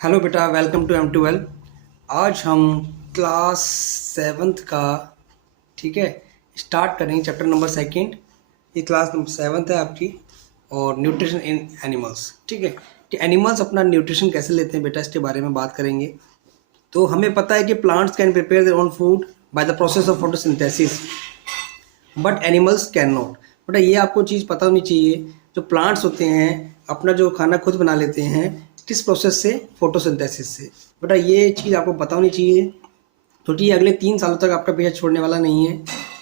Hello बेटा, welcome to M12। आज हम क्लास 7th का, ठीक है, स्टार्ट करेंगे चैप्टर नंबर सेकंड। ये क्लास नंबर 7th है आपकी, और न्यूट्रिशन इन एनिमल्स। ठीक है, कि एनिमल्स अपना न्यूट्रिशन कैसे लेते हैं बेटा, इसके बारे में बात करेंगे। तो हमें पता है कि plants can prepare their own food by the process of photosynthesis, but animals can not. बेटा ये आपको चीज़ पता होनी चाहिए, जो प्लांट्स होते हैं अपना जो खाना खुद बना लेते हैं, किस प्रोसेस से? फोटोसिंथेसिस से। बेटा ये चीज़ आपको पता होनी चाहिए, क्योंकि ये अगले 3 सालों तक आपका पीछा छोड़ने वाला नहीं है।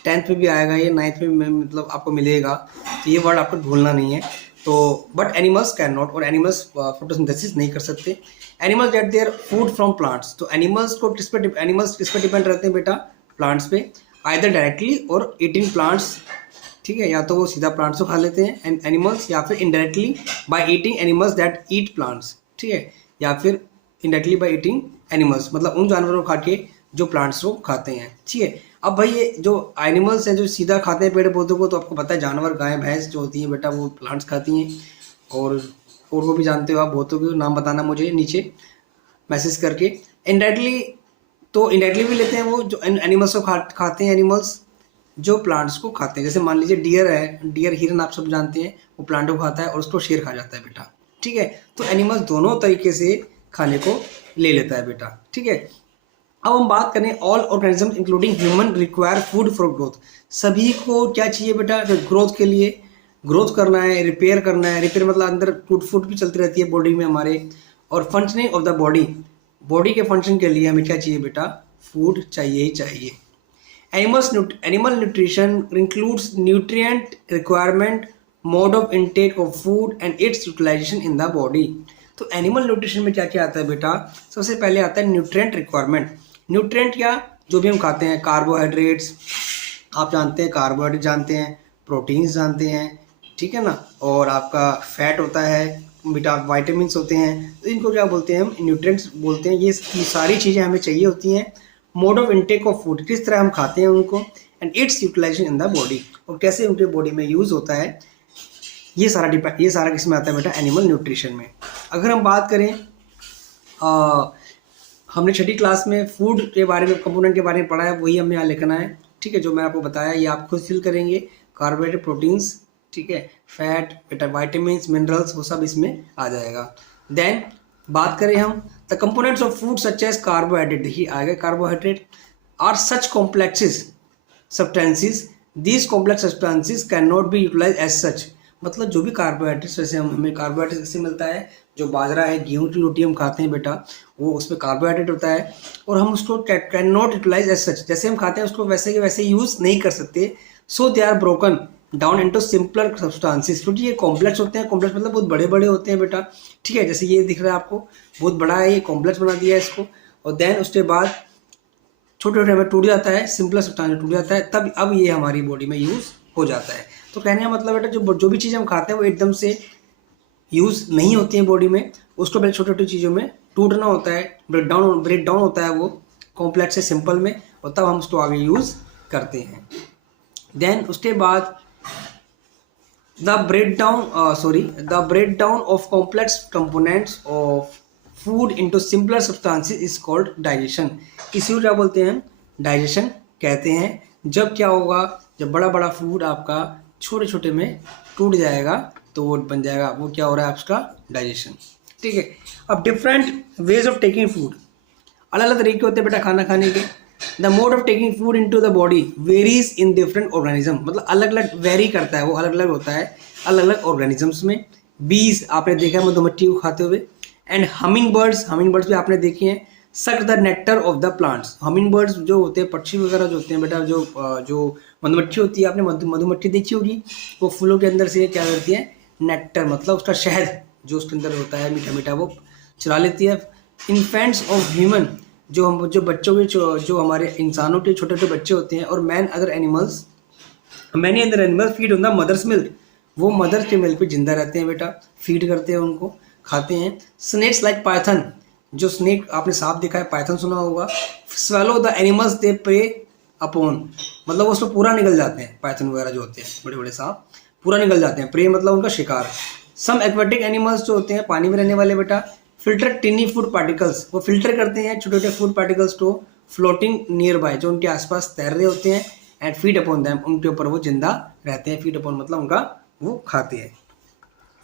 10th में भी आएगा ये, 9th में मतलब आपको मिलेगा, तो ये वर्ड आपको भूलना नहीं है। तो बट एनिमल्स कैन नॉट, और एनिमल्स फोटोसिंथेसिस नहीं कर सकते। Animals gate their food from plants. तो एनिमल्स किस पे डिपेंड रहते हैं बेटा? प्लांट्स पे, आइदर डायरेक्टली और ईटिंग प्लांट्स। ठीक है, या तो वो सीधा प्लांट्स को खा लेते हैं एनिमल्स, या फिर indirectly by eating animals that eat plants. ठीक है, या फिर इनडायरेक्टली बाय ईटिंग एनिमल्स, मतलब उन जानवरों को खा के जो प्लांट्स को खाते हैं। ठीक है, अब भाई ये जो एनिमल्स हैं जो सीधा खाते हैं पेड़ पौधों को, तो आपको पता है जानवर गाय भैंस जो होती हैं बेटा वो प्लांट्स खाती हैं। और वो भी जानते हो आप, बहुतों के नाम बताना मुझे नीचे मैसेज करके। इनडायरेक्टली, तो इनडायरेक्टली भी लेते हैं वो जो एनिमल्स को खाते हैं एनिमल्स जो प्लांट्स को खाते हैं। जैसे मान लीजिए डियर है, डियर हिरन आप सब जानते हैं, वो प्लांट को खाता है और उसको शेर खा जाता है बेटा। ठीक है, तो एनिमल्स दोनों तरीके से खाने को ले लेता है बेटा। ठीक है, अब हम बात करें all organism including human require food for growth. सभी को क्या चाहिए बेटा? जो ग्रोथ के लिए, ग्रोथ करना है, रिपेयर करना है। रिपेयर मतलब अंदर फूड भी चलती रहती है बॉडी में हमारे, और functioning of the body, body के फंक्शन के लिए हमें क्या चाहिए बेटा? फूड चाहिए ही चाहिए। Animal nutrition includes nutrient requirement, mode of intake of food and its utilization in the body। तो एनिमल न्यूट्रिशन में क्या क्या आता है बेटा? सबसे पहले आता है न्यूट्रिएंट रिक्वायरमेंट। न्यूट्रिएंट क्या? जो भी हम खाते हैं, कार्बोहाइड्रेट्स आप जानते हैं, कार्बोहाइड्रेट जानते हैं, प्रोटीन्स जानते हैं, ठीक है ना, और आपका फैट होता है, वाइटामिन होते हैं, तो इनको क्या बोलते हैं? हम न्यूट्रिएंट्स बोलते हैं। ये सारी चीज़ें हमें चाहिए होती हैं। Mode of intake of food, किस तरह हम खाते हैं उनको, and its utilisation in the body, और कैसे उनके बॉडी में यूज़ होता है। ये सारा किस में आता है बेटा? एनिमल न्यूट्रिशन में। अगर हम बात करें, हमने 6ठी क्लास में फूड के बारे में, कंपोनेंट के बारे में पढ़ा है, वही हमें यहाँ लिखना है। ठीक है, जो मैं आपको बताया ये आप खुद फिल करेंगे। कार्बोहाइड्रेट, प्रोटीन्स, ठीक है, फैट बेटा, वाइटामिन, मिनरल्स, वो सब इसमें आ जाएगा। देन बात करें हम the components of food such as carbohydrate, देखिए आ गए carbohydrate, are such complexes substances, these complex substances cannot be utilise as such. मतलब जो भी कार्बोहाइड्रेट्स, वैसे हमें कार्बोहाइड्रेट कैसे मिलता है? जो बाजरा है, गेहूँ की रोटी हम खाते हैं बेटा, वो उसमें कार्बोहाइड्रेट होता है, और हम उसको cannot utilise as such, जैसे हम खाते हैं उसको वैसे के वैसे यूज़ नहीं कर सकते। So they are broken down into simpler substances, क्योंकि ये कॉम्प्लेक्स होते हैं। कॉम्प्लेक्स मतलब बहुत बड़े बड़े होते हैं बेटा। ठीक है, जैसे ये दिख रहा है आपको, बहुत बड़ा है, ये कॉम्प्लेक्स बना दिया है इसको, और देन उसके बाद छोटे छोटे में टूट जाता है, सिंपलर सब्सटेंस टूट जाता है, तब अब ये हमारी बॉडी में यूज़ हो जाता है। तो कहने का मतलब बेटा, जो भी चीज़ हम खाते हैं वो एकदम से यूज़ नहीं होती है बॉडी में, उसको पहले छोटी छोटी चीज़ों में टूटना होता है, ब्रेक डाउन होता है वो कॉम्प्लेक्स से सिंपल में, और तब हम उसको आगे यूज़ करते हैं। देन उसके बाद the breakdown of complex components of food into simpler substances is called digestion। इसी को क्या बोलते हैं? डाइजेशन कहते हैं। जब क्या होगा? जब बड़ा बड़ा फूड आपका छोटे छोटे में टूट जाएगा, तो वो बन जाएगा, वो क्या हो रहा है आपका? डाइजेशन। ठीक है, अब different ways of taking food, अलग अलग तरीके होते हैं बेटा खाना खाने के। The mode of taking food into the body varies in different organism, मतलब अलग अलग वेरी करता है, वो अलग अलग होता है अलग अलग ऑर्गेनिजम्स में। बीज आपने देखा है मधुमक्खी को खाते हुए, एंड हमिंग बर्ड्स भी आपने देखे हैं, suck the nectar of the plants. Humming birds जो होते हैं, पक्षी वगैरह जो होते हैं बेटा, जो मधुमक्खी होती है, आपने मधुमक्खी देखी होगी, वो फूलों के अंदर से क्या करती है? नेक्टर, मतलब उसका शहद जो उसके अंदर होता है मीठा मीठा, वो चुरा लेती है। इन्फेंट्स ऑफ ह्यूमन, जो बच्चों के, जो हमारे इंसानों के छोटे छोटे बच्चे होते हैं, और many other animals feed on the mother's milk, वो मदर के मिल्क पे जिंदा रहते हैं बेटा, फीड करते हैं उनको, खाते हैं। स्नेक्स लाइक पाइथन, जो स्नेक आपने सांप देखा है, पाइथन सुना होगा। Swallow the animals they prey upon, मतलब वो उसको पूरा निकल जाते हैं, पाइथन वगैरह जो होते हैं बड़े बड़े सांप पूरा निकल जाते हैं। प्रे मतलब उनका शिकार। सम एक्वेटिक एनिमल्स जो होते हैं पानी में रहने वाले बेटा, फिल्टर टिनी फूड पार्टिकल्स, वो फिल्टर करते हैं छोटे छोटे food particles to floating nearby, जो उनके आसपास तैर रहे होते हैं, एंड फीड अपॉन दैम, उनके ऊपर वो जिंदा रहते हैं। फीड अपॉन मतलब उनका वो खाते हैं।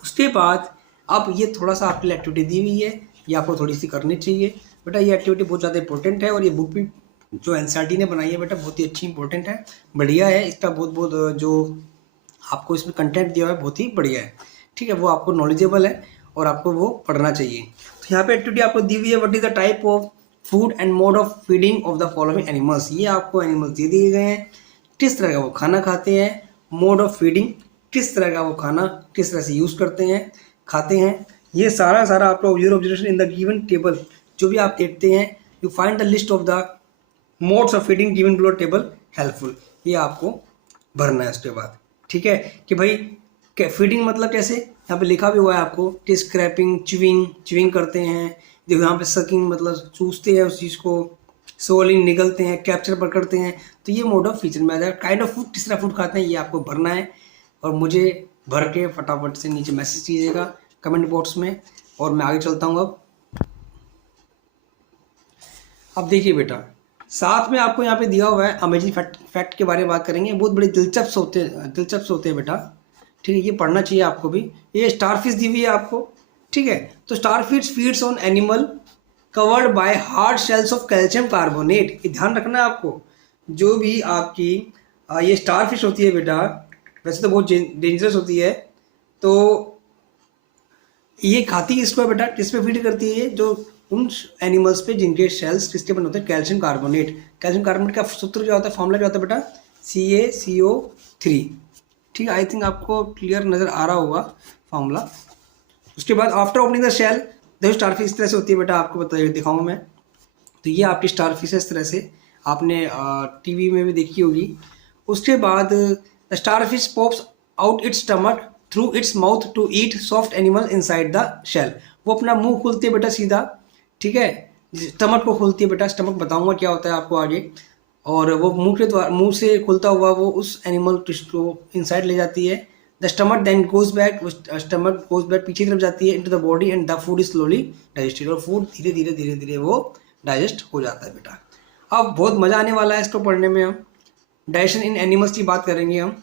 उसके बाद अब ये थोड़ा सा आपके लिए एक्टिविटी दी हुई है, ये आपको थोड़ी सी करनी चाहिए बेटा। ये एक्टिविटी बहुत ज़्यादा इंपॉर्टेंट है और ये बुक भी जो एनसीईआरटी ने बनाई है बेटा बहुत ही अच्छी इंपॉर्टेंट है, बढ़िया है। इसका बहुत जो आपको इसमें कंटेंट दिया हुआ है बहुत ही बढ़िया है, ठीक है। वो आपको नॉलेजेबल है और आपको वो पढ़ना चाहिए। तो यहाँ पे एक्टिविटी आपको दी हुई है, what is the type of food and mode of feeding of the following animals. ये आपको एनिमल्स दे दिए गए हैं, किस तरह का वो खाना खाते हैं, मोड ऑफ फीडिंग, किस तरह का वो खाना किस तरह से यूज़ करते हैं खाते हैं। ये सारा आपको your observation in the given table जो भी आप देखते हैं, you find the list of the modes of feeding given below table helpful, ये आपको भरना है उसके बाद, ठीक है। कि भाई फीडिंग मतलब कैसे, यहाँ पे लिखा भी हुआ है आपको कि स्क्रैपिंग, च्युइंग करते हैं। देखो यहाँ पे सकिंग मतलब चूसते हैं उस चीज़ को, सोलिंग निगलते हैं, कैप्चर पकड़ते हैं। तो ये मोड ऑफ फीचर में आ जाएगा। काइंड ऑफ फूड किस तरह फूड खाते हैं ये आपको भरना है, और मुझे भर के फटाफट से नीचे मैसेज कीजिएगा कमेंट बॉक्स में, और मैं आगे चलता हूँ। अब देखिए बेटा, साथ में आपको यहाँ पे दिया हुआ है अमेजिंग फैक्ट के बारे में बात करेंगे। बहुत बड़े दिलचस्प होते हैं बेटा, ठीक है। ये पढ़ना चाहिए आपको भी। ये स्टारफिश दी हुई है आपको, ठीक है। तो starfish feeds on animal covered by hard shells of calcium carbonate. ये ध्यान रखना है आपको, जो भी आपकी ये स्टारफिश होती है बेटा, वैसे तो बहुत डेंजरस होती है, तो ये खाती है इसको बेटा, किस पे फीड करती है, जो उन एनिमल्स पे जिनके शेल्स किसके बने होते हैं, कैल्शियम कार्बोनेट। कैल्शियम कार्बोनेट का सूत्र क्या होता है, फॉर्मूला क्या होता है बेटा, CaCO3, ठीक है। आई थिंक आपको क्लियर नज़र आ रहा होगा फॉर्मूला। उसके बाद आफ्टर ओपनिंग द शेल, देखो स्टारफिश इस तरह से होती है बेटा, आपको बताइए दिखाऊँ मैं। तो ये आपकी स्टारफिश है, इस तरह से आपने टीवी में भी देखी होगी। उसके बाद the starfish pops out its stomach through its mouth to eat soft animal inside the shell. वो अपना मुंह खोलती है बेटा सीधा, ठीक है। स्टमक को खोलती है बेटा, स्टमक बताऊंगा क्या होता है आपको आगे। और वो मुंह से खुलता हुआ वो उस एनिमल को इनसाइड ले जाती है। The stomach then goes back, stomach goes back पीछे तरफ जाती है into the body, and the food is slowly digested. और फूड धीरे धीरे वो डाइजेस्ट हो जाता है बेटा। अब बहुत मज़ा आने वाला है इसको पढ़ने में। हम डाइजेशन इन एनिमल्स की बात करेंगे हम।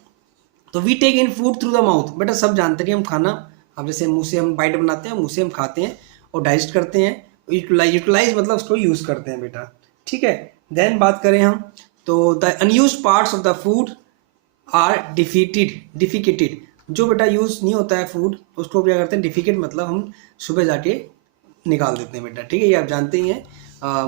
तो we take in food through the mouth, बेटा सब जानते हैं कि हम खाना, अब जैसे मुंह से हम बाइट बनाते हैं, मुंह से हम खाते हैं और डाइजेस्ट करते हैं। यूटिलाइज मतलब उसको यूज़ करते हैं बेटा, ठीक है। देन बात करें हम, तो the unused parts of the food are defecated. जो बेटा यूज़ नहीं होता है फूड, उसको क्या करते हैं, डिफिकेट मतलब हम सुबह जाके निकाल देते हैं बेटा, ठीक है। ये आप जानते ही हैं,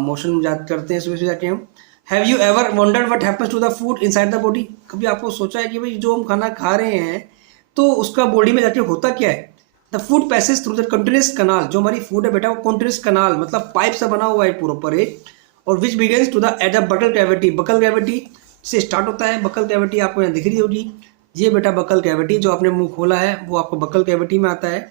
मोशन करते हैं सुबह से जाके हम। Have you ever wondered what happens to the food inside the body. कभी आपको सोचा है कि भाई जो हम खाना खा रहे हैं तो उसका बॉडी में जाके होता क्या है। The food passage through the continuous canal, जो हमारी फूड है बेटा वो कंटिन्यूस कनाल मतलब पाइप से बना हुआ है प्रॉपर एक, और which begins to the at the buccal cavity. बकल कैविटी से स्टार्ट होता है। बकल कैविटी आपको यहाँ दिख रही होगी, ये बेटा बकल कैविटी, जो आपने मुंह खोला है वो आपको बकल कैविटी में आता है।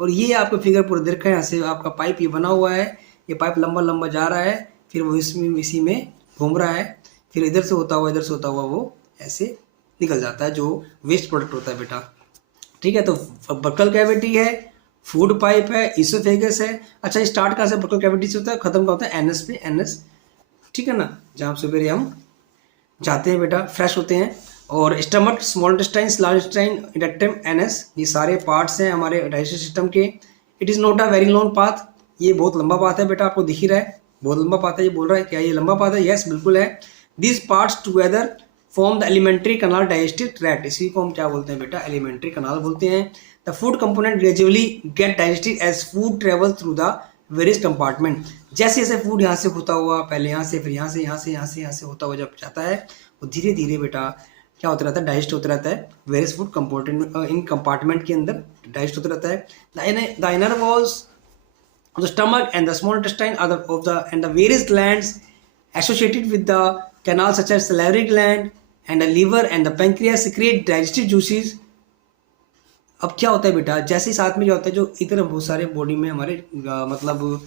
और ये आपको फिगर पूरा दिख रहा है, यहाँ से आपका पाइप ये बना हुआ है, ये पाइप लंबा लंबा जा रहा है, फिर वो इसी में घूम रहा है, फिर इधर से होता हुआ वो ऐसे निकल जाता है, जो वेस्ट प्रोडक्ट होता है बेटा, ठीक है। तो बकल कैविटी है, फूड पाइप है, इसोफेगस है। अच्छा, स्टार्ट कहाँ से बकल कैविटी से होता है, खत्म कहाँ होता है, एनएस पे, एनएस, ठीक है ना, जहाँ सवेरे हम जाते हैं बेटा, फ्रेश होते हैं। और stomach, small intestine, large intestine, rectum, NS, ये सारे पार्ट्स हैं हमारे डाइजेस्टिव सिस्टम के। It is not a very long path, ये बहुत लंबा पाथ है बेटा, आपको दिख ही रहा है बहुत लंबा पाथ है। ये बोल रहा है क्या ये लंबा पाथ है, यस बिल्कुल है। This parts together form the elementary kanal digestive tract, इसी को हम क्या बोलते हैं बेटा, एलिमेंट्री कनाल बोलते हैं। The food component gradually get digested as food travel through the various compartment. जैसे जैसे फूड यहाँ से होता हुआ, पहले यहाँ से, फिर यहाँ से होता हुआ जब जाता है, वो धीरे धीरे बेटा क्या होता रहता है, डाइजेस्ट होता रहता है। Various food component in compartment के अंदर डाइजेस्ट होता रहता है। The inner walls of the stomach and the small intestine are the various glands associated with the canal such as salivary gland and the liver and the pancreas secrete digestive juices। अब क्या होता है बेटा, जैसे साथ में क्या होता है, जो इधर बहुत सारे बॉडी में हमारे मतलब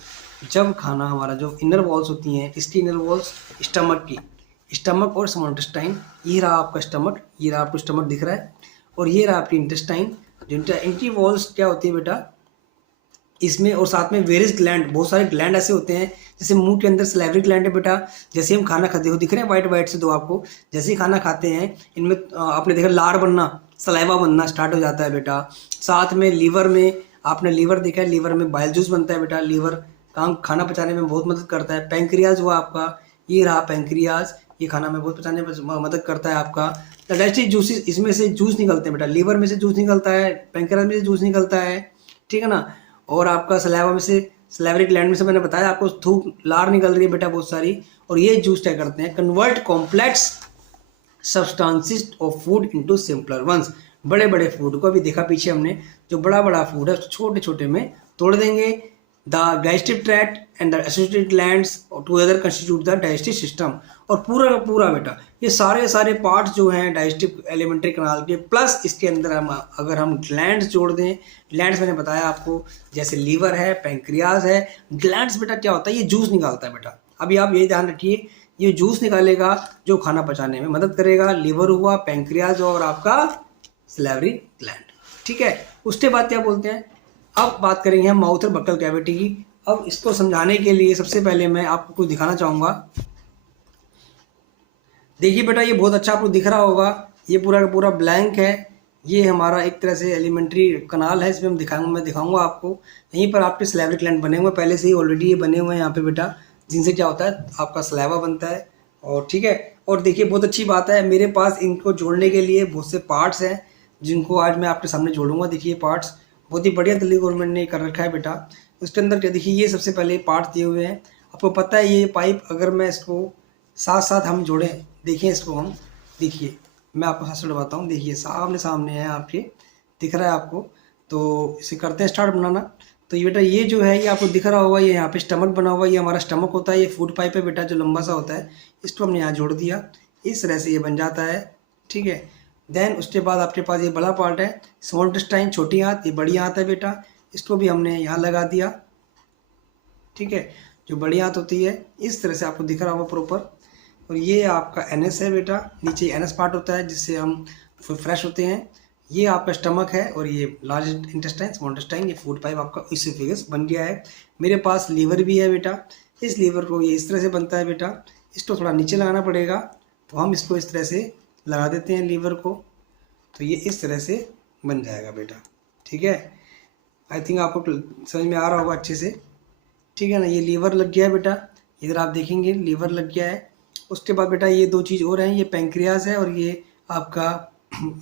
जब खाना हमारा जो इनर वॉल्स होती हैं, इसकी इनर वॉल्स स्टमक की, स्टमक और स्मॉल इंटेस्टाइन, ये रहा आपका स्टमक, ये रहा आपको स्टमक दिख रहा है, और ये रहा आपकी इंटेस्टाइन। जो इंटी वॉल्स क्या होती है बेटा, इसमें, और साथ में वेरियस ग्लैंड, बहुत सारे ग्लैंड ऐसे होते हैं, जैसे मुंह के अंदर सलेवरी ग्लैंड है बेटा। जैसे हम खाना खाते हो, दिख रहे हैं वाइट वाइट से दो आपको, जैसे ही खाना खाते हैं इनमें आपने देखा लार बनना, सलाइवा बनना स्टार्ट हो जाता है बेटा। साथ में लीवर में, आपने लीवर देखा है, लीवर में बाइल जूस बनता है बेटा। लीवर काम खाना पचाने में बहुत मदद करता है। पैंक्रियाज हुआ आपका, ये रहा पैंक्रियाज, ये खाना में बहुत पचाने में मदद करता है आपका। डाइजेस्टिव जूसेस, इसमें से जूस निकलते हैं बेटा, लीवर में से जूस निकलता है, पैंक्रियाज में से जूस निकलता है, ठीक है ना। और आपका सलाइवा में से, सलाइवरी ग्लैंड में से मैंने बताया आपको, थूक लार निकल रही है बेटा बहुत सारी। और ये जूस क्या करते हैं, convert complex substances of food into simpler ones. बड़े बड़े फूड को, अभी देखा पीछे हमने, जो बड़ा बड़ा फूड है छोटे छोटे में तोड़ देंगे। The digestive tract and the associated glands together constitute the digestive system. और पूरा का पूरा बेटा ये सारे सारे पार्ट्स जो हैं डाइजेस्टिव एलिमेंट्री कनाल के, प्लस इसके अंदर हम अगर हम ग्लैंड्स जोड़ दें, ग्लैंड्स मैंने बताया आपको, जैसे लीवर है, पैंक्रियाज है। ग्लैंड्स बेटा क्या होता है, ये जूस निकालता है बेटा। अभी आप ये ध्यान रखिए, ये जूस निकालेगा जो खाना पचाने में मदद करेगा। लीवर हुआ, पैंक्रियाज और आपका सलेवरी ग्लैंड, ठीक है। उसके बाद क्या बोलते हैं, अब बात करेंगे हम माउथ और बक्कल कैविटी की। अब इसको समझाने के लिए सबसे पहले मैं आपको कुछ दिखाना चाहूँगा। देखिए बेटा, ये बहुत अच्छा आपको दिख रहा होगा, ये पूरा का पूरा ब्लैंक है। ये हमारा एक तरह से एलिमेंट्री कनाल है, इसमें मैं दिखाऊंगा आपको। यहीं पर आपके सलेवरी ग्लैंड बने हुए पहले से ही, ऑलरेडी ये बने हुए हैं यहाँ पे बेटा, जिनसे क्या होता है आपका सलाइवा बनता है। और ठीक है, और देखिए बहुत अच्छी बात है, मेरे पास इनको जोड़ने के लिए बहुत से पार्ट्स हैं, जिनको आज मैं आपके सामने जोड़ूंगा। देखिए पार्ट्स बहुत ही बढ़िया दिल्ली गवर्नमेंट ने कर रखा है बेटा। उसके अंदर क्या देखिए, ये सबसे पहले पार्ट दिए हुए हैं। आपको पता है ये पाइप, अगर मैं इसको साथ साथ हम जोड़ें, देखिए इसको हम, देखिए मैं आपको साथ जोड़वाता हूँ। देखिए सामने सामने है आपके, दिख रहा है आपको। तो इसे करते हैं स्टार्ट बनाना। तो ये बेटा ये जो है, ये आपको दिख रहा होगा, ये यहाँ पे स्टमक बना हुआ है, ये हमारा स्टमक होता है। ये फूड पाइप है बेटा, जो लंबा सा होता है, इसको हमने यहाँ जोड़ दिया, इस तरह से ये बन जाता है, ठीक है। देन उसके बाद आपके पास ये बड़ा पार्ट है, स्मॉल इंटेस्टाइन, छोटी आंत, ये बड़ी आंत है बेटा, इसको भी हमने यहाँ लगा दिया, ठीक है। जो बड़ी आंत होती है इस तरह से आपको दिख रहा होगा प्रॉपर। और ये आपका एनएस है बेटा, नीचे एनएस पार्ट होता है जिससे हम फ्रेश होते हैं। ये आपका स्टमक है, और ये लार्ज इंटेस्टाइन, स्मॉल इंटेस्टाइन, ये फूड पाइप आपका इसोफेगस बन गया है। मेरे पास लीवर भी है बेटा, इस लीवर को ये इस तरह से बनता है बेटा, इसको थोड़ा नीचे लगाना पड़ेगा, तो हम इसको इस तरह से लगा देते हैं लीवर को, तो ये इस तरह से बन जाएगा बेटा, ठीक है। आई थिंक आपको समझ में आ रहा होगा अच्छे से, ठीक है ना। ये लीवर लग गया है बेटा, इधर आप देखेंगे लीवर लग गया है। उसके बाद बेटा ये दो चीज़ और हैं, ये पैंक्रियाज है और ये आपका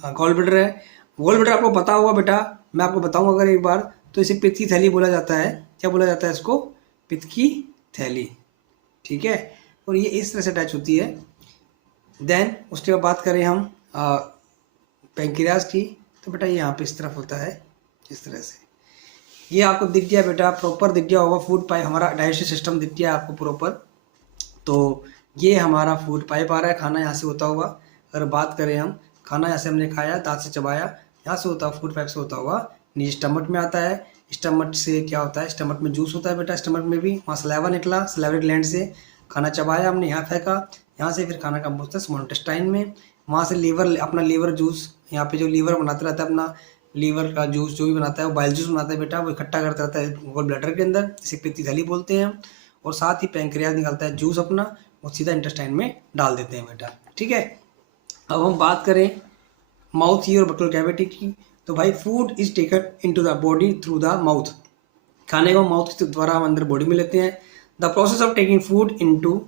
गॉल ब्लैडर है। गॉल ब्लैडर आपको पता होगा बेटा, मैं आपको बताऊंगा अगर एक बार, तो इसे पित्त की थैली बोला जाता है। क्या बोला जाता है इसको, पित्त की थैली, ठीक है। और ये इस तरह से अटैच होती है। देन उसके बाद बात करें हम पैंक्रियाज की, तो बेटा ये यहाँ पे इस तरफ होता है, इस तरह से। ये आपको दिख गया बेटा, प्रॉपर दिख गया होगा, फूड पाइप हमारा डाइजेस्टिव सिस्टम दिख गया आपको प्रॉपर। तो ये हमारा फूड पाइप आ रहा है, खाना यहाँ से होता हुआ। अगर बात करें हम, खाना यहाँ से हमने खाया, दांत से चबाया, यहाँ से होता, फूड पाइप से होता हुआ नीचे स्टमक में आता है। स्टमक से क्या होता है, स्टमक में जूस होता है बेटा, स्टमक में भी, वहाँ सलाइवा निकला, सलाइवरी ग्लैंड से खाना चबाया हमने, यहाँ फेंका, यहाँ से फिर खाना कब पहुँचता है स्मॉल इंटेस्टाइन में, वहाँ से लीवर, अपना लीवर जूस, यहाँ पे जो लीवर बनाता रहता है अपना लीवर का जूस जो भी बनाता है, वो बाइल जूस बनाता है बेटा, वो इकट्ठा करता रहता है गॉल ब्लैडर के अंदर, इसे पित्त की थैली बोलते हैं हम। और साथ ही पैंक्रियाज निकालता है जूस अपना, वो सीधा इंटेस्टाइन में डाल देते हैं बेटा, ठीक है। अब हम बात करें माउथ ईयर और बक्कल कैविटी की, तो भाई food is taken into the body through the mouth. खाने को माउथ के द्वारा हम अंदर बॉडी में लेते हैं। The process of taking food into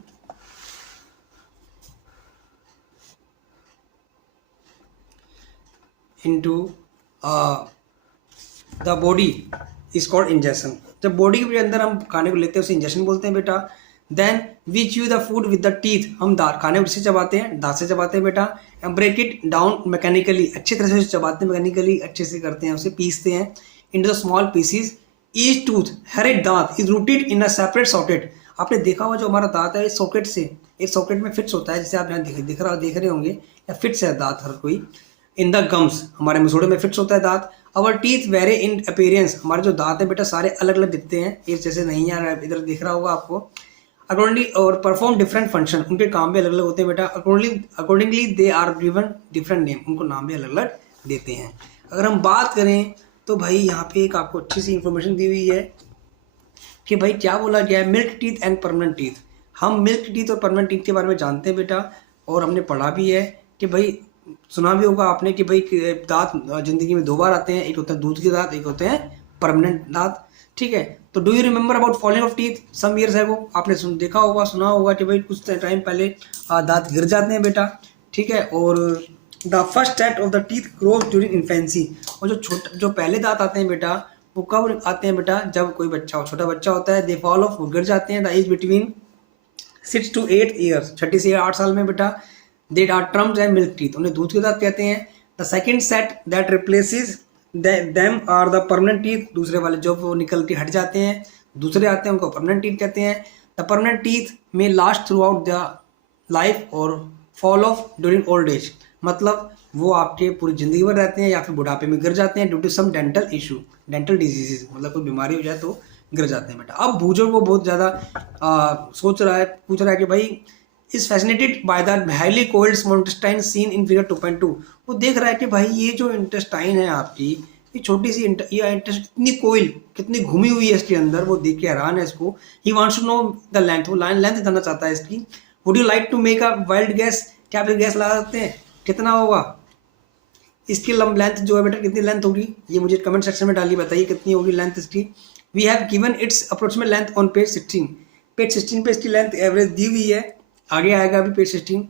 the body is called injection. जब बॉडी के अंदर हम खाने को लेते हैं उसे इंजेक्शन बोलते हैं बेटा। Then we chew the food with the teeth, हम दांत, खाने को से चबाते हैं, दांत से चबाते हैं बेटा। And break it down mechanically, अच्छी तरह से चबाते हैं, मैकेनिकली अच्छे से करते हैं, उसे पीसते हैं into the small pieces. Each tooth, हर एक दांत is rooted in a separate socket. आपने देखा हुआ जो हमारा दांत है, इस सॉकेट से, एक सॉकेट में फिक्स होता है, जैसे आप यहाँ देख रहे होंगे, या फिक्स है दांत हर कोई। इन द गम्स, हमारे मसूड़े में फिक्स होता है दांत। Our teeth very in appearance, हमारे जो दांत है बेटा सारे अलग अलग दिखते हैं, एक जैसे नहीं है, इधर दिख रहा होगा आपको। अकॉर्डिंगली और परफॉर्म डिफरेंट फंक्शन, उनके काम भी अलग अलग होते हैं बेटा। Accordingly they are given different name, उनको नाम भी अलग अलग देते हैं। अगर हम बात करें तो भाई यहाँ पे एक आपको अच्छी सी इंफॉर्मेशन दी हुई है कि भाई क्या बोला गया है, milk teeth and permanent teeth. हम मिल्क टीथ और परमानेंट टीथ के बारे में जानते हैं बेटा, और हमने पढ़ा भी है कि भाई सुना भी होगा आपने कि भाई दांत जिंदगी में 2 बार आते हैं, एक होता है दूध के दांत, एक होते हैं परमानेंट दांत। ठीक है, तो do you remember about falling off teeth some years ago? आपने देखा होगा, सुना होगा कि भाई कुछ टाइम पहले दांत गिर जाते हैं बेटा। ठीक है, और the first set of the teeth grows during infancy. और जो पहले दांत आते हैं बेटा, वो कब आते हैं बेटा? जब कोई बच्चा छोटा बच्चा होता है, दे फॉल ऑफ, वो गिर जाते हैं the age between 6 to 8 years, 6 से 8 साल में बेटा। They are terms and milk teeth, उन्हें दूध के दांत कहते हैं। The second set that replaces them are the permanent teeth, दूसरे वाले जो वो निकल के हट जाते हैं, दूसरे आते हैं, उनको परमानेंट टीथ कहते हैं। द परमानेंट टीथ में last throughout the life और fall off during old age, मतलब वो आपके पूरी जिंदगी भर रहते हैं या फिर बुढ़ापे में गिर जाते हैं due to some dental issue, dental diseases, मतलब कोई बीमारी हो जाए तो गिर जाते हैं बेटा। अब बूझो वो बहुत ज़्यादा सोच रहा है, पूछ रहा है कि भाई is fascinated by the highly cold small intestine seen in figure 2.2। वो देख रहा है कि भाई ये जो इंटेस्टाइन है आपकी, ये छोटी सी ये इंटेस्ट कितनी कोयल, कितनी घूमी हुई है इसके अंदर, वो देख के हैरान है इसको। He wants to know the length, वो लेंथ जानना चाहता है इसकी। Would you like to make a wild guess? क्या आप गैस लगा सकते हैं कितना होगा इसकी लेंथ जो है बेटा, कितनी लेंथ होगी? ये मुझे कमेंट सेक्शन में डालिए, बताइए कितनी होगी लेंथ इसकी। We have given its approximate length on page 16। Page 16 पे इसकी लेंथ एवरेज दी हुई है, आगे आएगा अभी page 16।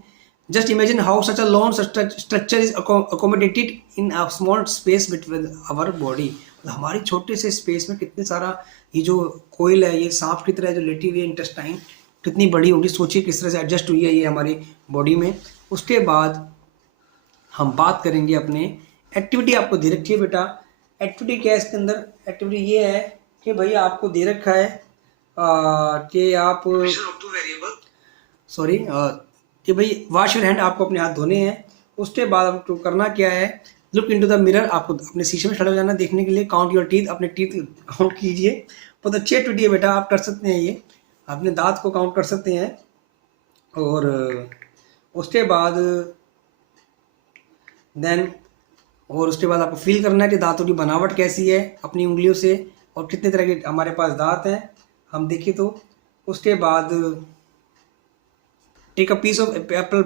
Just imagine how such a long structure is accommodated in a small space between our body. हमारी छोटे से स्पेस में कितने सारा ये जो कोयल है, ये सांप की तरह जो लेटी हुई है इंटेस्टाइन, कितनी बड़ी होगी, सोचिए किस तरह से एडजस्ट हुई है ये हमारी बॉडी में। उसके बाद हम बात करेंगे अपने एक्टिविटी, आपको दे रखी है बेटा। एक्टिविटी क्या है इसके अंदर? एक्टिविटी ये है कि भाई आपको दे रखा है कि आप सॉरी कि भाई वॉश योर हैंड, आपको अपने हाथ धोने हैं। उसके बाद आपको करना क्या है? लुक इनटू द मिरर, आपको अपने शीशे में खड़े हो जाना देखने के लिए। काउंट योर टीथ, अपने टीथ काउंट कीजिए। बहुत अच्छी एक्टिविटी है बेटा, आप कर सकते हैं ये, अपने दांत को काउंट कर सकते हैं। और उसके बाद और उसके बाद आपको फील करना है कि दांतों की बनावट कैसी है अपनी उंगलियों से, और कितने तरह के हमारे पास दांत हैं हम देखिए तो। उसके बाद take a piece of apple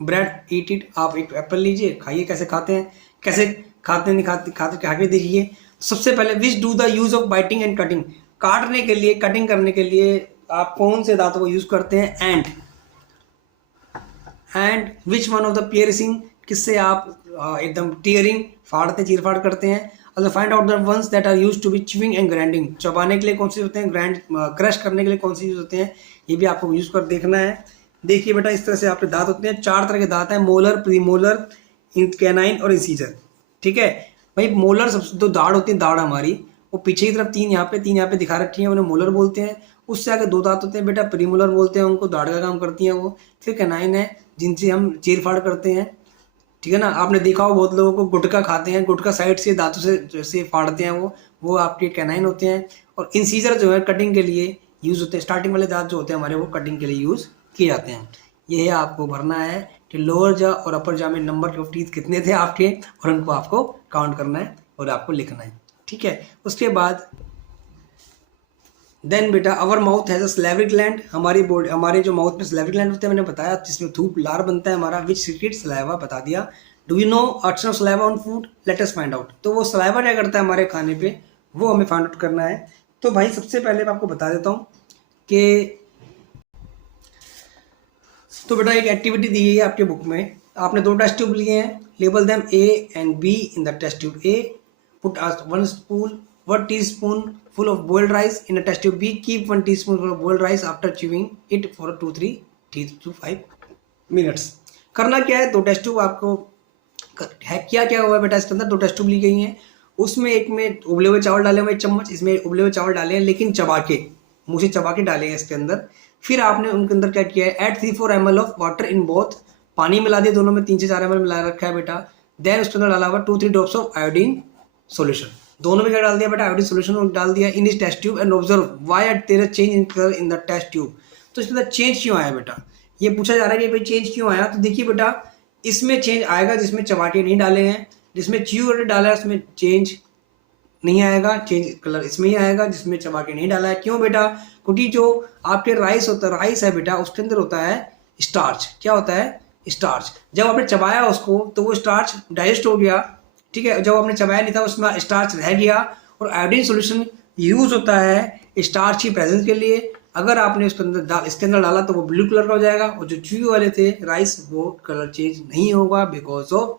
bread, eat it, आप एक एप्पल लीजिए, खाइए। कैसे खाते हैं, कैसे खाते नहीं खाते खाते खा के देखिए। सबसे पहले which do the use of biting and cutting, काटने के लिए, कटिंग करने के लिए आप कौन से दांतों को यूज करते हैं? And which one of the piercing, किससे आप एकदम टीयरिंग, फाड़ते चीर फाड़ करते हैं। और find out the ones that are used to be chewing and grinding, चबाने के लिए कौन से होते हैं, ग्राइंड क्रश करने के लिए कौन से यूज होते हैं, ये भी आपको यूज कर देखना है। देखिए बेटा, इस तरह से आपके दांत होते हैं। 4 तरह के दांत हैं, मोलर, प्रीमोलर, कैनाइन और इंसीजर। ठीक है भाई, मोलर सबसे दो दाढ़ होती है, दाढ़ हमारी वो पीछे की तरफ 3 यहाँ पे दिखा रखी है, उन्हें मोलर बोलते हैं। उससे आगे 2 दांत होते हैं बेटा, प्रीमोलर बोलते हैं उनको, दाढ़ का काम करती हैं वो। फिर कैनाइन है, जिनसे हम चीर फाड़ करते हैं। ठीक है ना, आपने देखा हो बहुत लोगों को गुटखा खाते हैं, गुटखा साइड से दांतों से जैसे फाड़ते हैं वो आपके कैनाइन होते हैं। और इंसीजर जो है कटिंग के लिए यूज़ होते हैं, स्टार्टिंग वाले दांत जो होते हैं हमारे वो कटिंग के लिए यूज़ किए जाते हैं। ये आपको भरना है कि लोअर जा और अपर जा में नंबर ऑफ टीथ कितने थे आपके, और उनको आपको काउंट करना है और आपको लिखना है। ठीक है, उसके बाद देन बेटा our mouth has a salivary gland, हमारी बॉडी, हमारे जो माउथ में सैलिवरी ग्लैंड होते हैं, मैंने बताया, जिसमें थूक लार बनता है हमारा, विच सीक्रेट सलाइवा बता दिया। Do you know action of saliva on food? Let us find out. तो वो सलाइवा क्या करता है हमारे खाने पे, वो हमें फाइंड आउट करना है। तो भाई सबसे पहले मैं आपको बता देता हूँ कि तो बेटा एक एक्टिविटी दी गई है आपके बुक में, आपने 2 टेस्ट ट्यूब लिए हैं, label them A and B in the test tube A, put 1 teaspoon full of boiled rice in a test tube B, keep 1 teaspoon full of boiled rice after chewing it for 2-3 to 5 minutes। करना क्या है, 2 test tube आपको है, क्या हुआ बेटा इसके अंदर 2 टेस्ट ट्यूब ली गई हैं, उसमें एक में उबले हुए चावल डाले हुए 1 चम्मच, इसमें उबले हुए चावल डाले हैं लेकिन चबा के, मुँह से चबा के डाले हैं इसके अंदर। फिर आपने उनके अंदर क्या किया है, add 3-4 ml of water in both, पानी मिला दिया दोनों में, 3 से 4 ml मिला रखा है बेटा। देन उसके अंदर डाला हुआ 2-3 ड्रॉप्स ऑफ आयोडीन सोल्यूशन, दोनों में क्या डाल दिया बेटा, आयोडीन सोल्यूशन डाल दिया इन इस test tube. And observe why there is change in colour in the test tube. तो इसके अंदर चेंज क्यों आया बेटा, ये पूछा जा रहा है कि भाई चेंज क्यों आया। तो देखिए बेटा, इसमें चेंज आएगा जिसमें चबाके नहीं डाले हैं, जिसमें च्यू डाला है उसमें चेंज नहीं आएगा, चेंज कलर इसमें ही आएगा जिसमें चबा के नहीं डाला है। क्यों बेटा? क्योंकि जो आपके राइस है बेटा, उसके अंदर होता है स्टार्च। क्या होता है? स्टार्च। जब आपने चबाया उसको तो वो स्टार्च डाइजेस्ट हो गया, ठीक है। जब आपने चबाया नहीं था उसमें स्टार्च रह गया, और आयोडीन सोल्यूशन यूज होता है स्टार्च की प्रेजेंस के लिए। अगर आपने इसके अंदर डाला तो वो ब्लू कलर का हो जाएगा, और जो चूहे वाले थे राइस वो कलर चेंज नहीं होगा, बिकॉज ऑफ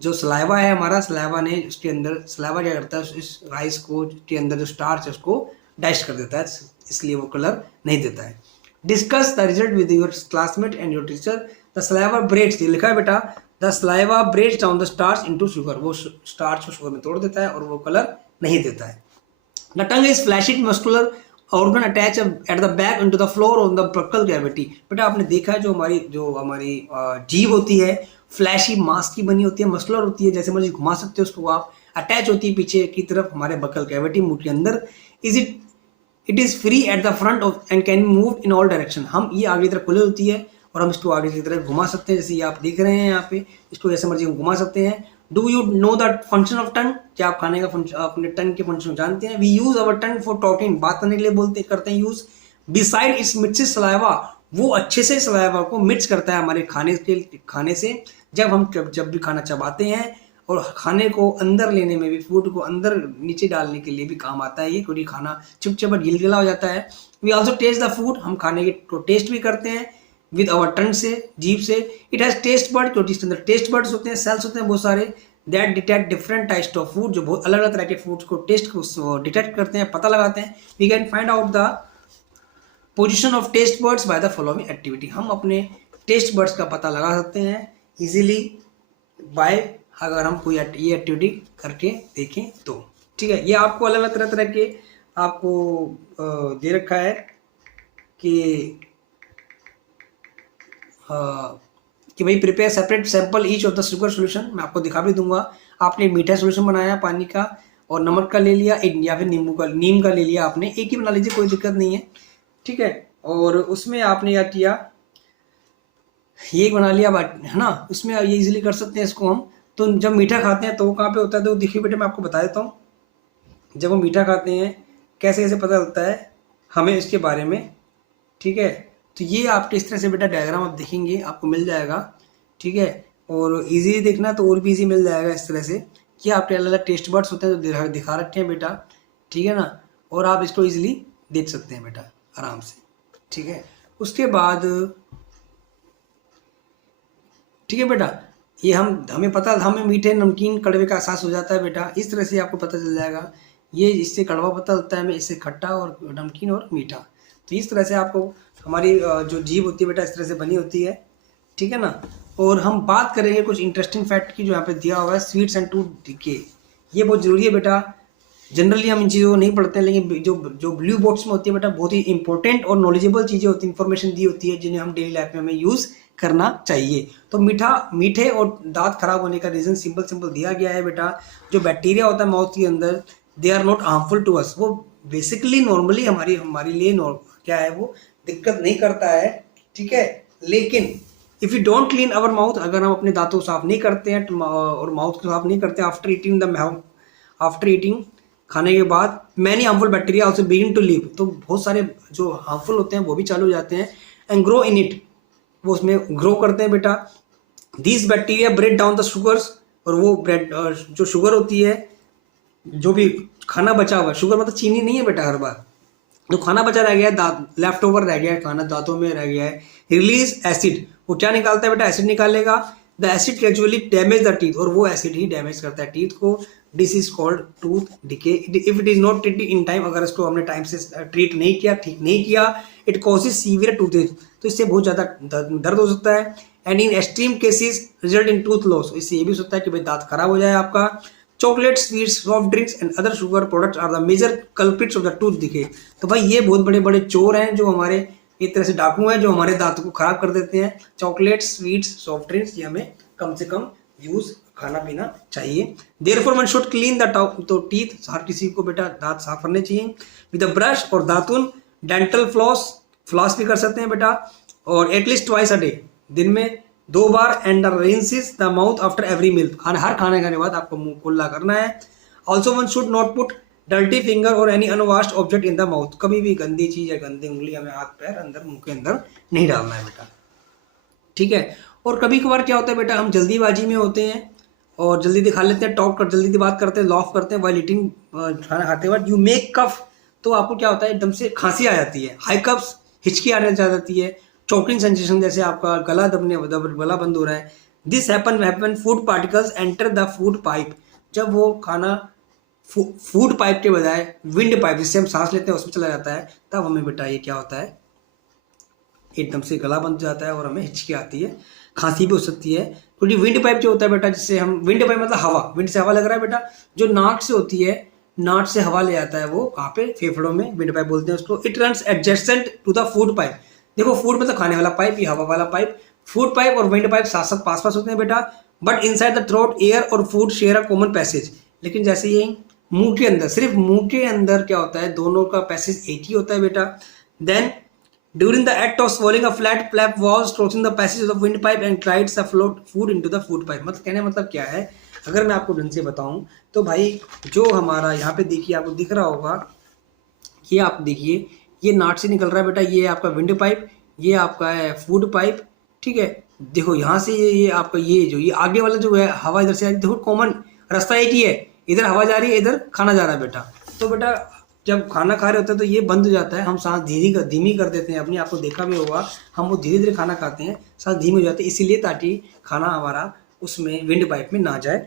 जो सलाइवा है हमारा, सलाइवा ने उसके अंदर, सलाइवा क्या करता है इस राइस को के अंदर जो स्टार्च है उसको डाइजेस्ट कर देता है, इसलिए वो कलर नहीं देता है। Discuss the result with your classmate and your teacher. The saliva breaks, ये लिखा है बेटा, the saliva breaks down the starch into sugar, वो स्टार्च को शुगर में तोड़ देता है और वो कलर नहीं देता है। The tongue is flaccid muscular organ attach at the back into the floor on the buccal cavity. बेटा आपने देखा है जो हमारी जीभ होती है फ्लैशी मांस की बनी होती है, मस्कुलर होती है, जैसे मर्जी घुमा सकते हो उसको आप, अटैच होती है पीछे की तरफ हमारे बक्कल कैविटी, मुंह के अंदर। It is free at the front of and can move in all direction. हम ये आगे की तरफ खुली होती है और हम इसको आगे की तरफ घुमा सकते हैं, जैसे ये आप देख रहे हैं यहाँ पे, इसको जैसे मर्जी हम घुमा सकते हैं। Do you know the function of tongue? क्या आप खाने का फंक्शन, अपने टंग के फंक्शन जानते हैं? We use our tongue for talking, बात करने के लिए करते हैं use. Beside its mix saliva, वो अच्छे से सलाइवा को मिक्स करता है हमारे खाने से। जब भी खाना चबाते हैं, और खाने को अंदर लेने में भी, फूड को अंदर नीचे डालने के लिए भी काम आता है ये, क्योंकि खाना चिपचिपा गिलगिला हो जाता है। We also taste the food, हम खाने के टेस्ट भी करते हैं विद आवर टंग से, जीभ से। इट हैज टेस्ट बर्ड, क्योंकि इसके अंदर टेस्ट बर्ड्स होते हैं, सेल्स होते हैं बहुत सारे, that detect different types of food, जो बहुत अलग अलग तरह के फूड्स को टेस्ट को डिटेक्ट करते हैं, पता लगाते हैं। We can find out the position of taste buds by the following activity, हम अपने टेस्ट बर्ड्स का पता लगा सकते हैं इजीली बाय, अगर हम कोई ये एक्टिविटी करके देखें तो, ठीक है। ये आपको अलग अलग तरह के आपको दे रखा है कि भाई prepare separate sample each of the sugar solution, मैं आपको दिखा भी दूंगा। आपने मीठा सोल्यूशन बनाया पानी का और नमक का ले लिया, या फिर नीम का ले लिया, आपने एक ही बना लीजिए, कोई दिक्कत नहीं है, ठीक है। और उसमें आपने क्या किया, ये बना लिया है ना, उसमें ये इजीली कर सकते हैं इसको हम। तो जब मीठा खाते हैं तो वो कहाँ पे होता है, तो देखिए बेटे मैं आपको बता देता हूँ, जब हम मीठा खाते हैं कैसे कैसे पता चलता है हमें इसके बारे में, ठीक है। तो ये आपके इस तरह से बेटा डायग्राम आप देखेंगे आपको मिल जाएगा, ठीक है। और इजीली देखना तो और भी इजी मिल जाएगा इस तरह से, कि आपके अलग अलग टेस्ट बर्ड्स होते हैं जो दिखा रखे हैं बेटा, ठीक है ना, और आप इसको इजीली देख सकते हैं बेटा आराम से, ठीक है। उसके बाद ठीक है बेटा, ये हमें पता, हमें मीठे नमकीन कड़वे का एहसास हो जाता है बेटा, इस तरह से आपको पता चल जाएगा। ये इससे कड़वा पता चलता है हमें, इससे खट्टा और नमकीन और मीठा। तो इस तरह से आपको हमारी जो जीभ होती है बेटा इस तरह से बनी होती है, ठीक है ना। और हम बात करेंगे कुछ इंटरेस्टिंग फैक्ट की जो यहाँ पे दिया हुआ है, स्वीट्स एंड टूथ डिके। ये बहुत जरूरी है बेटा, जनरली हम इन चीज़ों को नहीं पढ़ते हैं, लेकिन जो ब्लू बोर्ड्स में होती है बेटा बहुत ही इंपॉर्टेंट और नॉलेजेबल चीज़ें होती है, इन्फॉर्मेशन दी होती है, जिन्हें हम डेली लाइफ में हमें यूज़ करना चाहिए। तो मीठे और दांत खराब होने का रीज़न सिंपल दिया गया है बेटा। जो बैक्टीरिया होता है माउथ के अंदर, they are not harmful to us, वो बेसिकली नॉर्मली हमारे लिए क्या है, वो दिक्कत नहीं करता है, ठीक है। लेकिन if you don't clean our mouth, अगर हम अपने दांतों साफ नहीं करते हैं और माउथ को साफ नहीं करते आफ्टर ईटिंग खाने के बाद, many harmful bacteria also begin to live, तो बहुत सारे जो हार्मफुल होते हैं वो भी चालू हो जाते हैं, एंड ग्रो इन इट, वो उसमें ग्रो करते हैं बेटा। This bacteria break down the sugars, और वो जो शुगर होती है, जो भी खाना बचा हुआ, शुगर मतलब चीनी नहीं है बेटा, हर बार जो खाना बचा रह गया है, दांत लेफ्ट ओवर रह गया है, खाना दांतों में रह गया है, रिलीज एसिड, वो क्या निकालता है बेटा, एसिड निकालेगा। The acid gradually damage the teeth, और वो एसिड ही डैमेज करता है टीथ को। This is called tooth decay. If it is not treated in time, अगर इसको हमने टाइम से ट्रीट नहीं किया, ठीक नहीं किया, इट कॉजेज सीवियर टूथेज, तो इससे बहुत ज़्यादा दर्द हो सकता है। And in extreme cases result in tooth loss, इससे ये भी हो सकता है कि भाई दांत खराब हो जाए आपका। Chocolate, sweets, soft drinks and other sugar products are the major culprits of the tooth decay. तो भाई ये बहुत बड़े बड़े चोर हैं, जो हमारे एक तरह से डाकू हैं, जो हमारे दांतों को खराब कर देते हैं। चॉकलेट, स्वीट्स, सॉफ्ट ड्रिंक्स, ये हमें कम से कम यूज खाना पीना चाहिए। Therefore one should clean the तो टीथ, हर किसी को बेटा दांत साफ करने चाहिए विद अ ब्रश और दातुन। डेंटल फ्लॉस भी कर सकते हैं बेटा, और एटलीस्ट ट्वाइस अ डे, दिन में 2 बार। And rinses the mouth after every meal, हर खाने खाने के बाद आपको मुंह कुल्ला करना है। Also one should not put dirty finger और any unwashed object in the mouth, कभी भी गंदी चीज या गंदी उंगली हमें हाथ पैर अंदर मुंह के अंदर नहीं डालना है बेटा, ठीक है। और कभी कभार क्या होता है बेटा, हम जल्दीबाजी में होते हैं और जल्दी दिखा लेते हैं, टॉक कर जल्दी बात करते हैं, लॉफ करते हैं वाइल ईटिंग, खाना खाते वक्त यू मेक कफ, तो आपको क्या होता है एकदम से खांसी आ जाती है, हाई कफ्स हिचकी आने जाती है, चोकिंग सेंसेशन, जैसे आपका गला गला बंद हो रहा है। This happen food particles enter the food pipe, जब वो खाना फूड पाइप के बजाय विंड पाइप जिससे हम सांस लेते हैं उसमें चला जाता है, तब हमें बेटा ये क्या होता है, एकदम से गला बंद जाता है और हमें हिचकी आती है, खांसी भी हो सकती है। क्योंकि विंड पाइप जो होता है बेटा, जिससे हम, विंड पाइप मतलब हवा, विंड से हवा लग रहा है बेटा, जो नाक से होती है, नाक से हवा ले जाता है वो कहाँ पे, फेफड़ों में, विंड पाइप बोलते हैं उसको। It runs adjacent to the food pipe, देखो फूड मतलब खाने वाला पाइप, ये हवा वाला पाइप, फूड पाइप और विंड पाइप साथ साथ पास पास होते हैं बेटा। But inside the throat air और food share a common passage, लेकिन जैसे ये मुंह के अंदर, सिर्फ मुंह के अंदर क्या होता है, दोनों का पैसेज एक ही होता है बेटा। Then during the act of swallowing a flat flap walls crossing the passage of the windpipe and glides the float food into the food pipe, मतलब कहने मतलब क्या है, अगर मैं आपको ढंग से बताऊं तो भाई, जो हमारा यहाँ पे देखिए, आपको दिख रहा होगा, ये आप देखिए, ये नाट से निकल रहा है बेटा, ये आपका विंड पाइप, ये आपका है फूड पाइप, ठीक है। देखो यहाँ से ये आपका ये आगे वाला जो है हवा इधर से आ रही है, देखो कॉमन रास्ता एक ही है, इधर हवा जा रही है, इधर खाना जा रहा है बेटा। तो बेटा जब खाना खा रहे होते हैं तो ये बंद हो जाता है, हम सांस धीमी कर देते हैं अपनी, आपको देखा भी होगा, हम वो धीरे धीरे खाना खाते हैं, सांस धीमी हो जाती है, इसीलिए ताकि खाना हमारा उसमें विंड पाइप में ना जाए।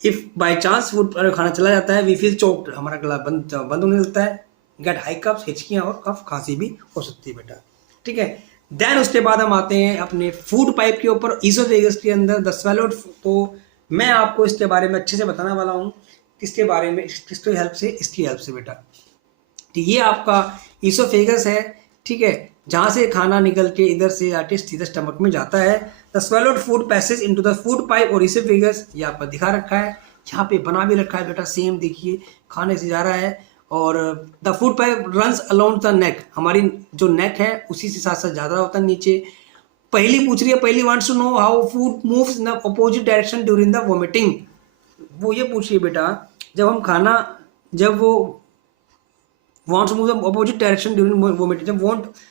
इफ बाय चांस फूड पर खाना चला जाता है, वी फील चोक्ड, हमारा गला बंद होने लगता है, गेट हाई कफ्स, हिचकियाँ और कफ खांसी भी हो सकती है बेटा, ठीक है। देन उसके बाद हम आते हैं अपने फूड पाइप के ऊपर, ईसोफेगस के अंदर द स्वेलोड, तो मैं आपको इसके बारे में अच्छे से बताने वाला हूँ, किसके बारे में, किसकी हेल्प से, इसकी हेल्प से बेटा। तो ये आपका ईसोफेगस है, ठीक है, जहाँ से खाना निकल के इधर से आके सीधा स्टमक में जाता है। The swallowed food passage into the food pipe और ईसोफेगस, ये आपका दिखा रखा है, यहाँ पे बना भी रखा है बेटा, सेम देखिए, खाने से जा रहा है। और the food pipe runs along the neck, हमारी जो नेक है उसी से साथ साथ ज़्यादा होता है नीचे। पहली पूछ रही है, पहली wants to know how food moves in the opposite direction during the vomiting, वो ये पूछ रही है बेटा, जब हम खाना, जब वो wants move opposite direction during vomiting,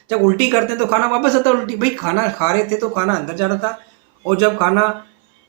जब उल्टी करते हैं तो खाना वापस आता है उल्टी, भाई खाना खा रहे थे तो खाना अंदर जा रहा था, और जब खाना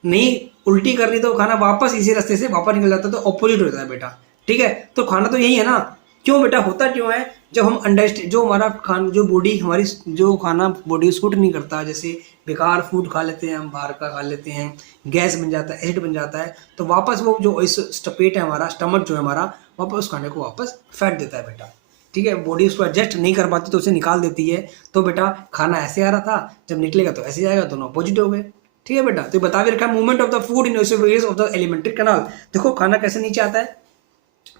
नहीं उल्टी कर रही तो खाना वापस इसी रास्ते से वापस निकल जाता है, तो अपोजिट होता है बेटा, ठीक है। तो खाना तो यही है ना, क्यों बेटा होता क्यों है, जब हम अंडरस्टैंड, जो हमारा खाना, जो बॉडी हमारी, जो खाना बॉडी सूट नहीं करता, जैसे बेकार फूड खा लेते हैं हम, बाहर का खा लेते हैं, गैस बन जाता है, एसिड बन जाता है, तो वापस वो जो इस पेट है हमारा, स्टमक जो है हमारा, वापस उस खाने को वापस फेंक देता है बेटा, ठीक है। बॉडी उसको एडजस्ट नहीं कर पाती तो उसे निकाल देती है, तो बेटा खाना ऐसे आ रहा था, जब निकलेगा तो ऐसे जाएगा, दोनों अपोजिट हो गए, ठीक है बेटा। तो बता भी रखा है, movement of the food in oesophagus of the alimentary canal, देखो खाना कैसे नीचे आता है,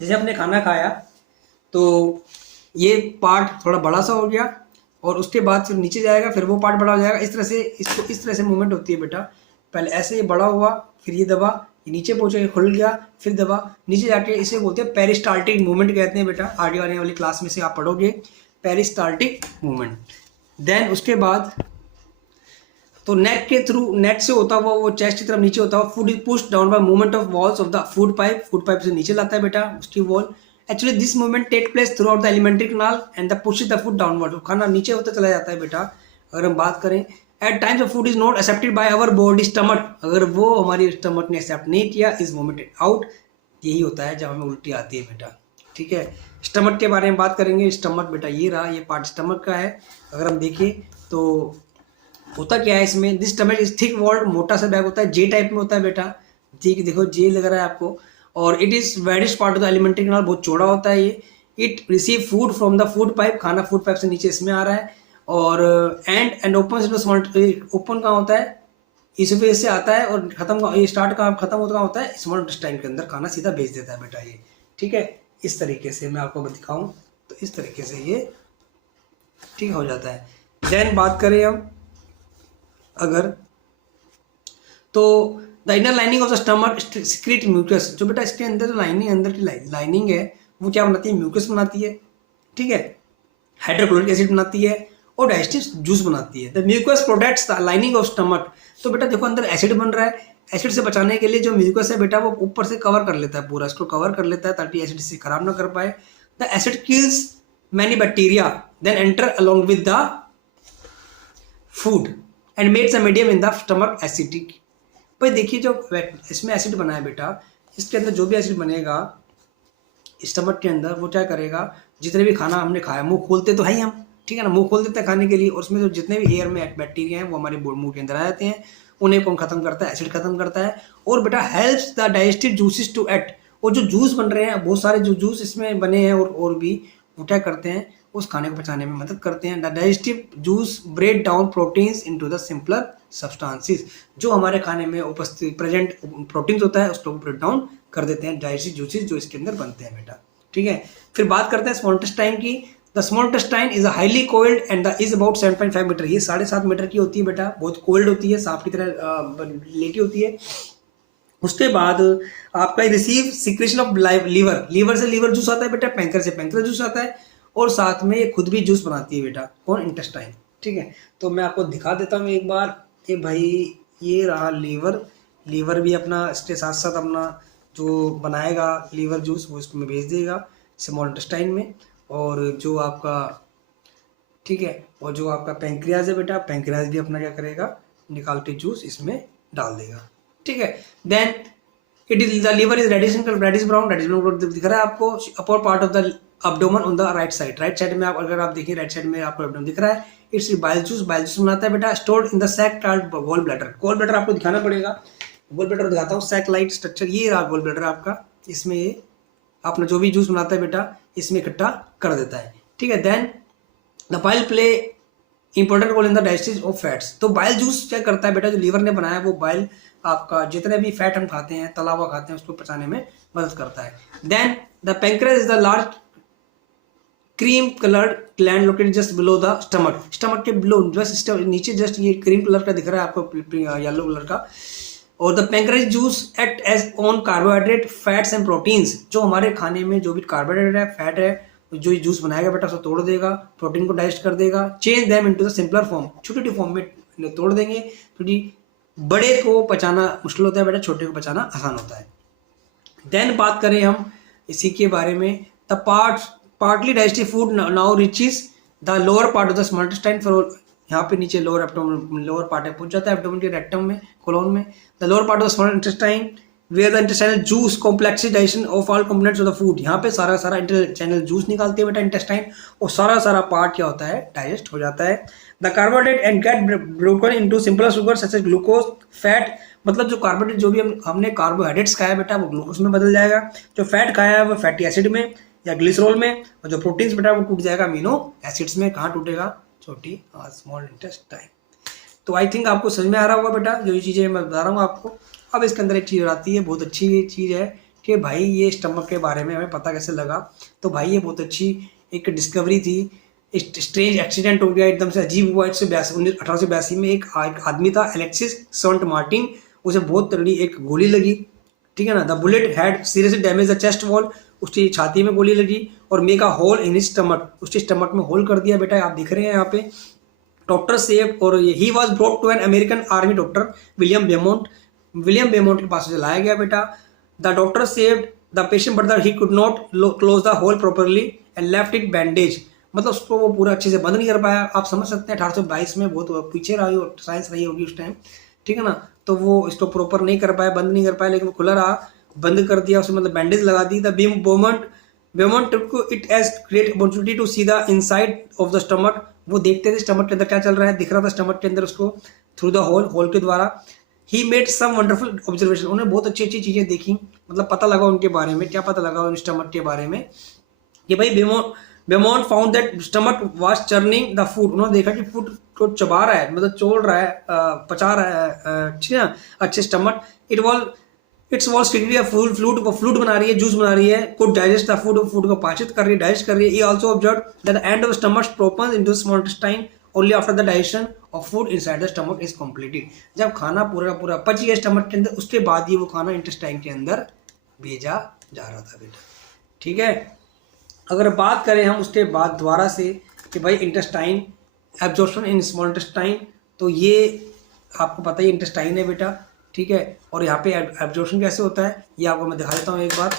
जैसे हमने खाना खाया तो ये पार्ट थोड़ा बड़ा सा हो गया, और उसके बाद फिर नीचे जाएगा, फिर वो पार्ट बड़ा हो जाएगा, इस तरह से, इसको इस तरह से मूवमेंट होती है बेटा। पहले ऐसे ये बड़ा हुआ, फिर ये दबा, ये नीचे पहुंचा, खुल गया, फिर दबा, नीचे जाके, इसे बोलते हैं पेरिस्टाल्टिक मूवमेंट कहते हैं बेटा, आगे आने वाली क्लास में से आप पढ़ोगे पेरिस्टाल्टिक मूवमेंट। देन उसके बाद तो नेक के थ्रू, नेक से होता हुआ वो चेस्ट की तरफ नीचे होता हुआ, food is push down by movement of walls of the food pipe, food pipe से नीचे लाता है बेटा उसकी wall. Actually this movement take place throughout the alimentary canal and the push the food downward, खाना नीचे होता चला जाता है बेटा। अगर हम बात करें, at times of food is not accepted by our body stomach, अगर वो हमारी स्टमक ने एक्सेप्ट नहीं किया, इज वोमिटेड आउट, यही होता है जब हमें उल्टी आती है बेटा, ठीक है। स्टमक के बारे में बात करेंगे, स्टमक बेटा ये रहा, ये पार्ट स्टमक का है। अगर हम देखें तो होता क्या है इसमें, this stomach is thick walled, मोटा सा बैग होता है, जे टाइप में होता है बेटा, ठीक, देखो जे लग रहा है आपको, और it is widest part of the alimentary canal, बहुत चौड़ा होता है ये। It receive food from the food pipe, खाना फूड पाइप से नीचे इसमें आ रहा है, और एंड ओपन, ओपन कहाँ होता है, इसोफेगस से आता है, और खत्म, ये स्टार्ट कहाँ खत्म होता कहाँ होता है, स्मॉल इंटेस्टाइन के अंदर खाना सीधा भेज देता है बेटा ये, ठीक है। इस तरीके से मैं आपको दिखाऊं तो इस तरीके से ये ठीक हो जाता है। देन बात करें हम अगर, तो the inner lining of the stomach secrete mucus, जो बेटा इसके अंदर जो लाइनिंग, अंदर की लाइनिंग है वो क्या बनाती है, म्यूकस बनाती है, ठीक है, हाइड्रोक्लोरिक एसिड बनाती है, और डाइजेस्टिव जूस बनाती है। The mucus products the lining of stomach, तो बेटा देखो अंदर एसिड बन रहा है, एसिड से बचाने के लिए जो म्यूकस है बेटा वो ऊपर से कवर कर लेता है, पूरा इसको कवर कर लेता है ताकि एसिड से खराब ना कर पाए। The acid kills many bacteria then enter along with the food and makes a medium in the stomach acidic. भाई देखिए जो इसमें एसिड बना है बेटा, इसके अंदर जो भी एसिड बनेगा स्टमक के अंदर वो क्या करेगा, जितने भी खाना हमने खाया, मुंह खोलते तो है ही हम, ठीक है ना, मुंह खोल देते हैं खाने के लिए, और उसमें जो जितने भी एयर में बैक्टीरिया हैं वो हमारे मुंह के अंदर आ जाते हैं, उन्हें कौन खत्म करता है, एसिड खत्म करता है। और बेटा helps the digestive juices to act, और जो जूस बन रहे हैं बहुत सारे जो जूस इसमें बने हैं और भी वो क्या करते हैं, उस खाने को पचाने में मदद करते हैं। The digestive juice break down proteins into the simpler substances, जो हमारे खाने में उपस्थित प्रेजेंट प्रोटीन्स होता है उसको ब्रेक डाउन कर देते हैं डाइजेस्टिव जूसेस जो इसके अंदर बनते हैं बेटा, ठीक है। फिर बात करते हैं स्मॉल इंटेस्टाइन की। The small intestine is highly coiled and the is about 7.5 metre, ये 7.5 मीटर की होती है बेटा, बहुत कोल्ड होती है, सांप की तरह लेटी होती है। उसके बाद आपका receive secretion of liver, liver से लीवर जूस आता है बेटा, पैंक्रियास से पैंक्रियास जूस आता है, और साथ में ये खुद भी जूस बनाती है बेटा, कौन, इंटेस्टाइन, ठीक है। तो मैं आपको दिखा देता हूँ एक बार कि भाई ये रहा लीवर, लीवर भी अपना इसके साथ साथ अपना जो बनाएगा लीवर जूस वो इसको में भेज देगा स्मॉल इंटेस्टाइन में, और जो आपका, ठीक है, और जो आपका पैंक्रियाज है बेटा, पैंक्रियाज भी अपना क्या करेगा, निकाल के जूस इसमें डाल देगा, ठीक है। Then it is the liver is reddish brown दिख रहा है आपको, upper part of the abdomen on the right side में आप अगर आप देखिए राइट साइड में आपको एब्डोमेन दिख रहा है, इट्स बाइल जूस बनाता है बेटा, stored in the sac called gall bladder. Gall bladder आपको दिखाना पड़ेगा, गॉल ब्लैडर दिखाता हूँ, सैक लाइट स्ट्रक्चर, ये रहा गॉल ब्लैडर आपका, इसमें ये अपना जो भी जूस बनाता है बेटा इसमें इकट्ठा कर देता है, ठीक है। Then the bile play important role in the digestion of fats, तो बाइल जूस क्या करता है बेटा, जो लीवर ने बनाया वो बाइल आपका जितने भी फैट हम खाते हैं, तला हुआ खाते हैं, उसको पचाने में मदद करता है। Then the pancreas is the large cream coloured gland located just below the stomach, stomach के बिलो जस्ट नीचे जस्ट ये क्रीम कलर का दिख रहा है आपको, येलो कलर का। और the pancreas juice act as on carbohydrate fats and proteins, जो हमारे खाने में जो भी कार्बोहाइड्रेट है, फैट है, जो ये जूस बनाएगा बेटा उसको तोड़ देगा, प्रोटीन को डाइजेस्ट कर देगा, change them into the simpler form, छोटी छोटी फॉर्म में तोड़ देंगे, क्योंकि बड़े को पचाना मुश्किल होता है बेटा, छोटे को पचाना आसान होता है। देन बात करें हम इसी के बारे में, the partly digestive food now reaches the lower part of the small intestine, for यहाँ पे नीचे लोअर एब्डोमेन, लोअर पार्ट है पहुंच जाता है एब्डोमेन के रेक्टम में, कोलोन में। The lower part of the small intestine where the intestinal juice complex digestion of all components of the food, यहाँ पे सारा इंटेस्टाइनल जूस निकालती है बेटा इंटेस्टाइन, और सारा पार्ट क्या होता है, डाइजेस्ट हो जाता है। The carbohydrate and get broken into simpler sugar such as glucose fat, मतलब जो कार्बोहाइड्रेट जो भी हमने कार्बोहाइड्रेट्स खाया बेटा वो ग्लूकोज में बदल जाएगा, जो फैट खाया है वो फैटी एसिड में या ग्लिसरॉल में, और जो प्रोटीन्स बेटा वो टूट जाएगा अमीनो एसिड्स में। कहाँ टूटेगा, छोटी स्मॉल इंटेस्टाइन। तो आई थिंक आपको समझ में आ रहा होगा बेटा जो ये चीज़ें मैं बता रहा हूँ आपको। अब इसके अंदर एक चीज़ आती है, बहुत अच्छी चीज़ है कि भाई ये स्टमक के बारे में हमें पता कैसे लगा, तो भाई ये बहुत अच्छी एक डिस्कवरी थी, स्ट्रेंज एक्सीडेंट हो गया, एकदम से अजीब हुआ। 1882 में एक आदमी था एलेक्सिस सेंट मार्टिन, उसे बहुत तगड़ी एक गोली लगी, ठीक है ना। The bullet had seriously damage the chest wall, उसकी छाती में गोली लगी, और make a hole in his stomach, उसके स्टमक में होल कर दिया बेटा, आप दिख रहे हैं यहाँ पे। डॉक्टर सेव, और he was brought to an American army doctor William Beaumont के पास लाया गया बेटा। The doctor saved the patient but he could not close the hole properly and left it bandage, मतलब उसको वो पूरा अच्छे से बंद नहीं कर पाया। आप समझ सकते हैं 1822 में बहुत पीछे रही साइंस रही होगी उस टाइम, ठीक है ना, तो वो इसको प्रॉपर नहीं कर पाया, बंद नहीं कर पाया, लेकिन वो खुला रहा, बंद कर दिया उसे, मतलब बैंडेज लगा दी। The Beaumont took it as great opportunity to see the inside of the stomach, वो देखते थे स्टमक के अंदर क्या चल रहा है, दिख रहा था स्टमक के अंदर उसको थ्रू द होल के द्वारा। He made some wonderful observation, उन्हें बहुत अच्छी अच्छी चीज़ें देखी, मतलब पता लगा उनके बारे में, क्या पता लगा उन स्टमक के बारे में कि भाई Beaumont found that stomach was churning the food, उन्होंने देखा कि फूड को चबा रहा है, मतलब चोड़ रहा है, पचा रहा है, ठीक है ना, अच्छे stomach. It's wall strictly fluid बना रही है, जूस बना रही है, कुड डाइजेस्ट द फूड को पाचित कर रही है, डाइजेस्ट कर रही है। ही also observe that the end of stomach opens into small intestine only after the digestion of food inside the stomach is completed, जब खाना पूरा पच गया स्टमक के अंदर, उसके बाद ही वो खाना इंटेस्टाइन के अंदर भेजा जा रहा था बेटा, ठीक है। अगर बात करें हम उसके बाद दोबारा से कि भाई intestine absorption in small intestine, तो ये आपको पता ही इंटेस्टाइन है बेटा, ठीक है। और यहाँ पे एब्जॉर्प्शन कैसे होता है ये आपको मैं दिखा देता हूँ एक बार।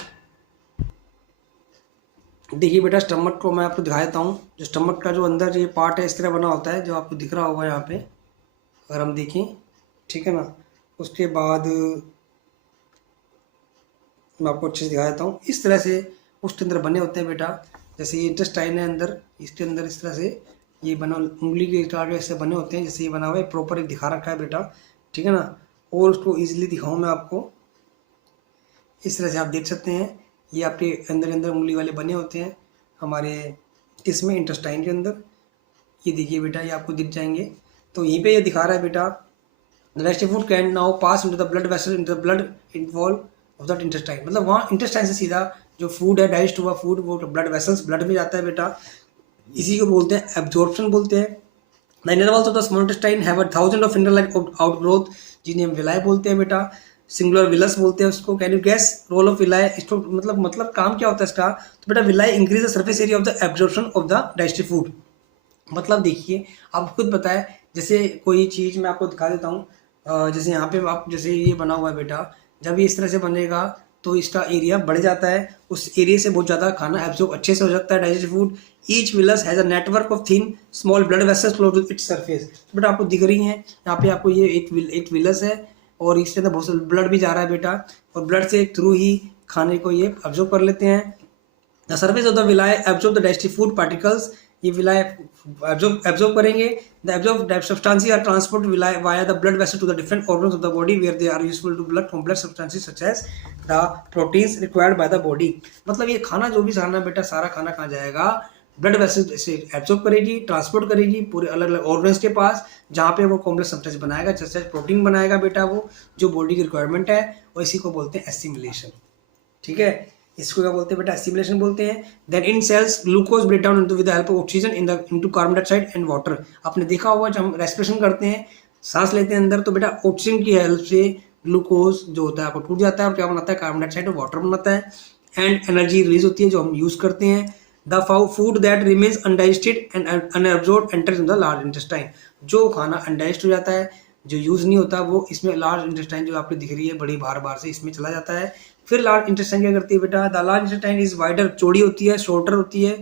देखिए बेटा, स्टमक को मैं आपको दिखा देता हूँ। जो स्टमक का जो अंदर ये पार्ट है इस तरह बना होता है, जो आपको दिख रहा होगा यहाँ पे अगर हम देखें, ठीक है ना। उसके बाद मैं आपको अच्छे से दिखा देता हूँ। इस तरह से उसके अंदर बने होते हैं बेटा, जैसे ये इंटेस्टाइन है अंदर, इसके अंदर इस तरह से ये बना, उंगली के आगे ऐसे बने होते हैं, जैसे ये बना हुआ है प्रॉपर एक दिखा रखा है बेटा, ठीक है ना। और उसको ईजिली दिखाऊँ मैं आपको, इस तरह से आप देख सकते हैं। ये आपके अंदर अंदर उंगली वाले बने होते हैं हमारे इसमें इंटेस्टाइन के अंदर। ये देखिए बेटा, ये आपको दिख जाएंगे। तो यहीं पे ये दिखा रहा है बेटा, the digestive food can now pass into the blood vessel, into the blood involve of that intestine. मतलब वहाँ इंटेस्टाइन से सीधा जो फूड है, डाइजेस्ट हुआ फूड, वो ब्लड वेसल्स, ब्लड में जाता है बेटा। इसी को बोलते हैं एब्जॉर्प्शन बोलते हैं। The inner walls of the small intestine have 1000 of finger like outgrowth, जिन्हें हम विलाय बोलते हैं बेटा। सिंगुलर विलस बोलते हैं उसको। Can you guess role of villi? इसको मतलब काम क्या होता है इसका? तो बेटा villi increase the surface area of the absorption of the digestive food. मतलब देखिए, आप खुद बताएं, जैसे कोई चीज़ मैं आपको दिखा देता हूँ। जैसे यहाँ पे आप, जैसे ये बना हुआ है बेटा, जब ये इस तरह से बनेगा तो इसका एरिया बढ़ जाता है, उस एरिया से बहुत ज़्यादा खाना एब्जॉर्ब अच्छे से हो सकता है, digest food. Each villus has a network of thin small blood vessels close to its surface. बेटा आपको दिख रही हैं यहाँ पे, आपको ये एक विलस है और इसके अंदर बहुत सारा ब्लड भी जा रहा है बेटा, और ब्लड से थ्रू ही खाने को ये एब्जॉर्ब कर लेते हैं। The surface of the villi absorb the digestive food particles. ये विलाय एब्जॉर्ब करेंगे। The absorb substances are transport villi via the blood vessel to the different organs of the body where they are useful to blood complex substances such as the proteins required by the body. मतलब ये खाना जो भी खाना बेटा, सारा खाना कहाँ जाएगा? ब्लड वेसल से एब्जॉर्ब करेगी, ट्रांसपोर्ट करेगी पूरे अलग अलग ऑर्गन्स के पास, जहाँ पे वो कॉम्प्लेक्स सब्सटेंस बनाएगा, जैसे प्रोटीन बनाएगा बेटा, वो जो बॉडी की रिक्वायरमेंट है। और इसी को बोलते हैं एसिमिलेशन, ठीक है। इसको क्या बोलते हैं बेटा? एसिमिलेशन बोलते हैं। Then in cells glucose break down into with the help of oxygen into carbon dioxide and water. आपने देखा होगा जब हम रेस्पिरेशन करते हैं, सांस लेते हैं अंदर, तो बेटा ऑक्सीजन की हेल्प से ग्लूकोज जो होता है आपको टूट जाता है, और क्या बनाता है? कार्बन डाइऑक्साइड और वाटर बनाता है, एंड एनर्जी रिलीज होती है जो हम यूज करते हैं। The food that remains undigested and unabsorbed enters in the large intestine. जो खाना अनडाइजेस्ट हो जाता है, जो यूज नहीं होता, वो इसमें लार्ज इंटेस्टाइन जो आपको दिख रही है बड़ी बार बार से, इसमें चला जाता है। फिर लार्ज इंटेस्टाइन क्या करती है बेटा? The large intestine is wider, चौड़ी होती है, शॉर्टर होती है।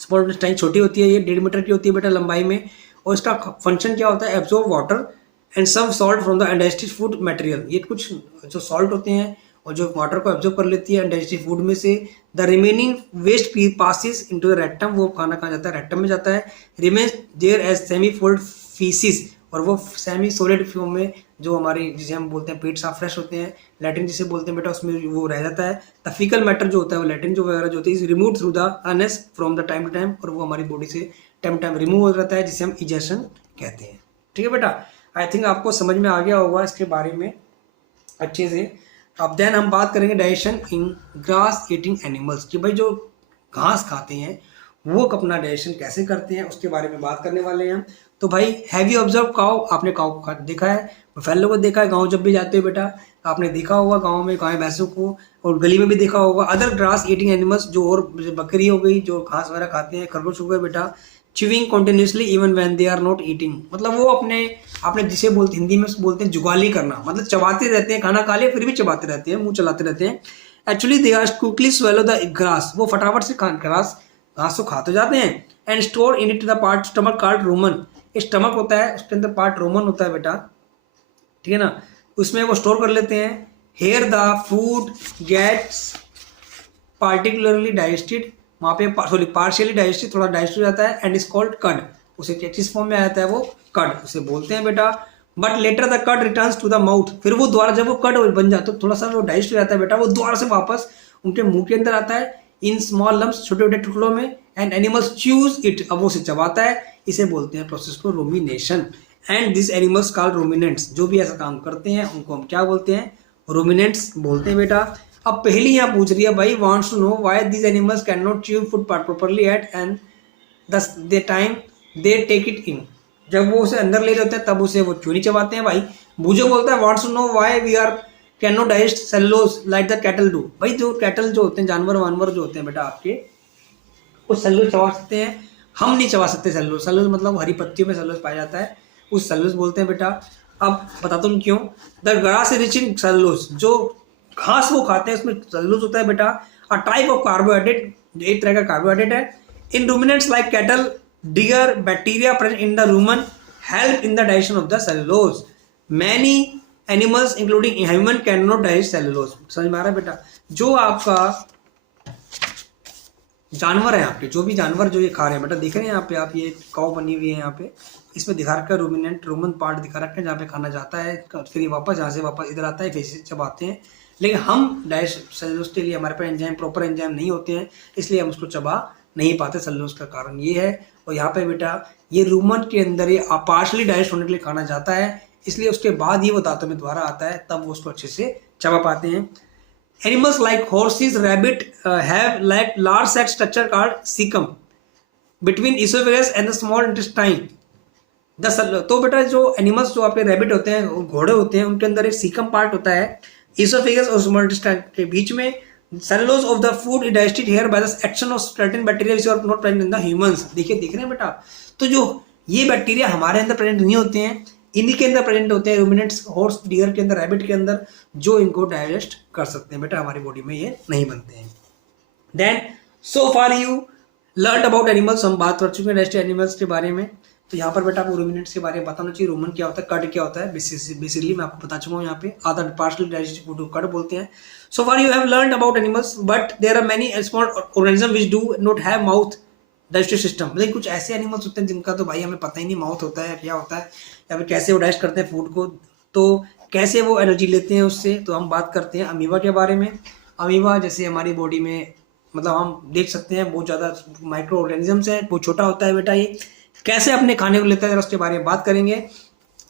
स्मॉल इंटेस्टाइन छोटी होती है, ये 1.5 मीटर की होती है बेटा लंबाई में। और इसका फंक्शन क्या होता है? Absorb water and some salt from the undigested food material. ये कुछ जो सॉल्ट होते हैं और जो वाटर को एब्जॉर्ब कर लेती है अनडाइजेस्टेड फूड में से। The remaining waste passes into the rectum. वो खाना कहाँ जाता है? रेक्टम में जाता है। Remains there as semi fold faeces, और वो सेमी सॉलिड फॉर्म में, जो हमारी जिसे हम बोलते हैं पेट साफ फ्रेश होते हैं, लैट्रिन जिसे बोलते हैं बेटा, उसमें वो रह जाता है। द फीकल मैटर जो होता है, वो लैट्रिन जो वगैरह जो होती है, is remove through the anus from the time to time, और वो हमारी बॉडी से टाइम टाइम रिमूव हो जाता है, जिसे हम इजेशन कहते हैं, ठीक है बेटा। आई थिंक आपको समझ में आ गया होगा इसके बारे में अच्छे से। अब देन हम बात करेंगे डाइजेशन इन ग्रास ईटिंग एनिमल्स, कि भाई जो घास खाते हैं वो अपना डाइजेशन कैसे करते हैं, उसके बारे में बात करने वाले हैं हम। तो भाई हैव यू ऑब्जर्व काउ? आपने काउ को देखा है, बफेलो को देखा है, गांव जब भी जाते हो बेटा आपने देखा होगा गांव में गाय भैंसों को, और गली में भी देखा होगा। अदर ग्रास ईटिंग एनिमल्स, जो और बकरी हो गई जो घास वगैरह खाते हैं, खरगोश हो गए बेटा, chewing continuously even when they are not eating. मतलब वो आपने जिसे बोलते हिंदी में बोलते हैं जुगाली करना, मतलब चबाते रहते हैं, खाना खा लिया फिर भी चबाते रहते हैं, मुंह चलाते रहते हैं। Actually they are quickly swallow the grass. वो फटाफट से घास तो खा तो जाते हैं। And store in it the part stomach called rumen. Stomach होता है, उसके अंदर पार्ट रोमन होता है बेटा, ठीक है ना, उसमें वो स्टोर कर लेते हैं। Here the food gets particularly digested, वहाँ पे पार्शियली डाइजेस्टेड, थोड़ा डाइजेस्ट हो जाता है, एंड इज कॉल्ड कड। उसे किस फॉर्म में आता है? वो कड उसे बोलते हैं बेटा। बट लेटर द कड रिटर्न्स टू द माउथ। फिर वो दोबारा जब वो कड बन जाता है, थोड़ा सा वो डाइजेस्ट हो जाता है बेटा, वो दोबारा से वापस उनके मुंह के अंदर आता है, इन स्मॉल लम्स, छोटे छोटे टुकड़ों में। एंड एनिमल्स च्यूज इट, अब वो उसे चबाता है। इसे बोलते हैं प्रोसेस को rumination. And this animals called ruminants. जो भी ऐसा काम करते हैं उनको हम क्या बोलते हैं? रोमिनेंट्स बोलते हैं बेटा। अब पहली यहाँ पूछ रही है भाई, wants to know why this animals can not chew food properly at and the time they take it in. जब वो उसे अंदर ले जाते हैं तब उसे वो क्यों नहीं चबाते हैं? भाई बूझो बोलता है wants to know why we are can not digest cellulose like the cattle do. भाई जो कैटल जो होते हैं, जानवर वानवर जो होते हैं बेटा आपके, वो सेलुलोज चबा सकते हैं, हम नहीं चबा सकते सेलुलोज। सेलुलोज मतलब हरी पत्तियों में सेलुलोज पाया जाता है, उस सेलुलोज बोलते हैं बेटा। अब बताता हूँ क्यों। The grass is rich in cellulose, जो घास वो खाते हैं उसमें सेलुलोज होता है बेटा। अ टाइप ऑफ कार्बोहाइड्रेट, जो एक तरह का कार्बोहाइड्रेट है। In ruminants like cattle, deer, bacteria present in the rumen help in the digestion of the cellulose. Many animals including human can not digest cellulose. समझ में आ रहा है बेटा। जो आपका जानवर है आपके, जो भी जानवर जो ये खा रहे हैं बेटा, देख रहे हैं यहाँ पे आप, ये काउ बनी हुई है यहाँ पे, इसमें दिखा रखा है रूमिनेंट, रूमन पार्ट दिखा रखा है जहाँ पे खाना जाता है, फिर ये वापस जहाँ से वापस इधर आता है, फिर से चबाते हैं। लेकिन हम डाइजेस्ट सेलुलोज के लिए हमारे पास एंजाइम, प्रॉपर एंजाइम नहीं होते हैं, इसलिए हम उसको चबा नहीं पाते। सेलुलोज का कारण ये है। और यहाँ पे बेटा ये रूमन के अंदर ये पार्शली डाइजेस्ट होने के लिए खाना जाता है, इसलिए उसके बाद ही वो दांतों में दोबारा आता है, तब वो उसको अच्छे से चबा पाते हैं। Animals like horses, rabbit have like large set structure called cecum between esophagus and the small intestine. तो बेटा जो एनिमल्स, जो आपके रैबिट होते हैं, घोड़े होते हैं, उनके अंदर एक सीकम पार्ट होता है इसोफेगस और स्मॉल इंटेस्टाइन के बीच में। Cellulose of the food is digested here by the action of certain bacteria which are not present in the humans. देखिए, देख रहे हैं बेटा, तो जो ये बैक्टीरिया हमारे अंदर प्रेजेंट नहीं होते हैं, इन्हीं के अंदर प्रेजेंट होते हैं, रूमिनेंट्स, हॉर्स, डियर के अंदर, रैबिट के अंदर, जो इनको डाइजेस्ट कर सकते हैं बेटा। हमारी बॉडी में ये नहीं बनते हैं। Then so far you learn about animals, हम बात कर चुके हैं डाइजेस्टिव एनिमल्स के बारे में। तो यहाँ पर बेटा आपको रूमिनेंट्स के बारे में बताना चाहिए। रूमन क्या होता है, कड क्या होता है, बेसिकली मैं आपको बता चुका हूँ यहाँ पे। आधा पार्शली डाइजेस्टिव फूड को कड बोलते हैं। So far you have learn about animals, but there are many small organism which do not have mouth digestive system. मतलब कुछ ऐसे एनिमल्स होते हैं जिनका तो भाई हमें पता ही नहीं माउथ होता है क्या होता है, या फिर कैसे वो डाइजेस्ट करते हैं फूड को, तो कैसे वो एनर्जी लेते हैं उससे। तो हम बात करते हैं अमीबा के बारे में। अमीबा जैसे हमारी बॉडी में, मतलब हम देख सकते हैं बहुत ज़्यादा माइक्रो ऑर्गेनिजम्स हैं, बहुत छोटा होता है बेटा। ये कैसे अपने खाने को लेता है, उसके बारे में बात करेंगे।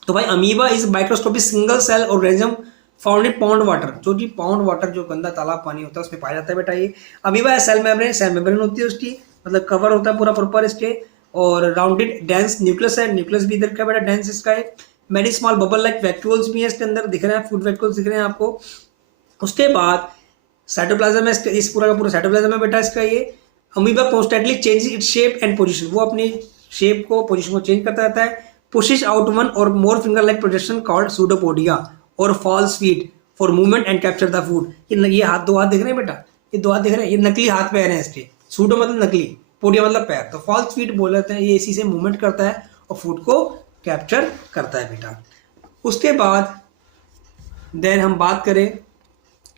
तो भाई amoeba is microscopic single cell organism found in pond water, जो कि पॉन्ड वाटर, जो गंदा तालाब पानी होता है, उसमें पाया जाता है बेटा। ये अमीबा सेल मेम्ब्रेन होती है उसकी, मतलब कवर होता है पूरा प्रॉपर इसके, और राउंडेड डेंस न्यूक्लियस है, न्यूक्लियस भी इधर का बेटा डेंस इसका है। Many small bubble like vacuoles भी है इसके अंदर, दिख रहे हैं फूड वैक्यूल्स दिख रहे हैं आपको। उसके बाद साइटोप्लाज्म है, इस पूरा का पूरा साइटोप्लाज्म है बेटा इसका। ये amoeba constantly change its shape and position, वो अपनी शेप को, पोजीशन को चेंज करता रहता है। पुशेस आउट वन और more finger like projection called pseudopodia और false feet for movement and capture the food. ये हाथ, दो हाथ दिख रहे हैं बेटा, ये दो हाथ दिख रहे हैं, ये नकली हाथ पैर हैं इसके। सूडो मतलब नकली, पोडिया मतलब पैर, तो फॉल्स फीट बोल रहे हैं। ये इसी से मूवमेंट करता है और फूड को कैप्चर करता है बेटा। उसके बाद देन हम बात करें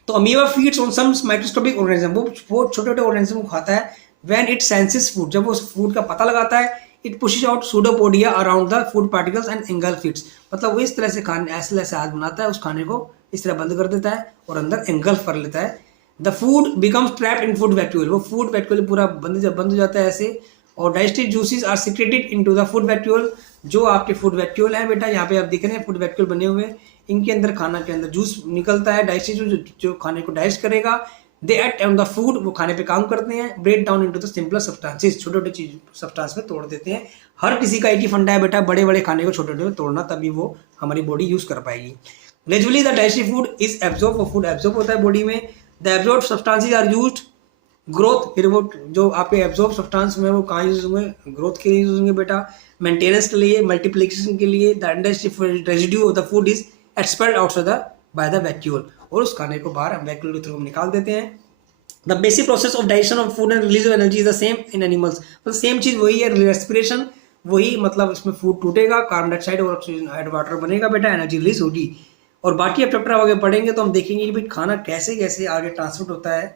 तो amoeba feeds on some microscopic organism, वो छोटे छोटे ऑर्गेनिज्म को खाता है। व्हेन इट सेंसेस फूड, जब वो उस फूड का पता लगाता है, it pushes out pseudopodia around the food particles and engulf it's, मतलब वो इस तरह से खाने, ऐसे हाथ बनाता है, उस खाने को इस तरह बंद कर देता है और अंदर एंगल्फ कर लेता है। The food becomes trapped in food vacuole, वो फूड वैक्यूल पूरा बंद हो जाता है ऐसे। और digestive juices are secreted into the food vacuole, जो आपके फूड वैक्यूल है बेटा, यहाँ पे आप दिख रहे हैं फूड वैक्यूल बने हुए, इनके अंदर खाना के अंदर जूस निकलता है, डाइजेस्टिव जो खाने को डाइजेस्ट करेगा। They act on the food, वो खाने पे काम करते हैं। Break down into the simpler substances, छोटे छोटे चीज सब्सटेंस में तोड़ देते हैं। हर किसी का एक ही फंडा है बेटा, बड़े बड़े खाने को छोटे छोटे में तोड़ना, तभी वो हमारी बॉडी यूज कर पाएगी। Gradually the digestive food is absorb, वो फूड एब्जॉर्ब होता है बॉडी में। The absorb substances are used growth, फिर वो जो आपके एब्जॉर्ब सब्सटेंस में वो कहाँ यूज होंगे, ग्रोथ के लिए यूज होंगे बेटा, मेंटेनेंस के लिए, मल्टीप्लिकेशन के लिए। The digestive residue of the food is expelled outside the by the vacuole, और उस खाने को बाहर हम वैक्यूल के थ्रू निकाल देते हैं। The basic process of digestion of food and release of energy is the same in animals, मतलब सेम चीज वही है, रेस्पिरेशन वही, मतलब इसमें फूड टूटेगा, कार्बन डाइऑक्साइड और ऑक्सीजन वाटर बनेगा बेटा, एनर्जी रिलीज होगी। और बाकी अब चैप्टर आगे पढ़ेंगे तो हम देखेंगे कि भाई खाना कैसे कैसे आगे ट्रांसपोर्ट होता है,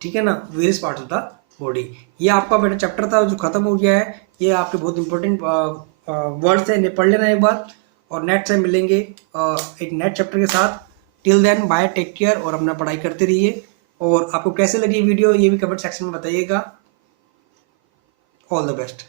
ठीक है ना, various parts of the body. ये आपका बेटा चैप्टर था जो खत्म हो गया है। ये आपके बहुत इंपॉर्टेंट वर्ड्स हैं, इन्हें पढ़ लेना एक बार, और नेक्स्ट टाइम मिलेंगे एक नेक्स्ट चैप्टर के साथ। Till then bye, take care, और अपना पढ़ाई करते रहिए। और आपको कैसे लगी वीडियो ये भी कमेंट सेक्शन में बताइएगा। All the best.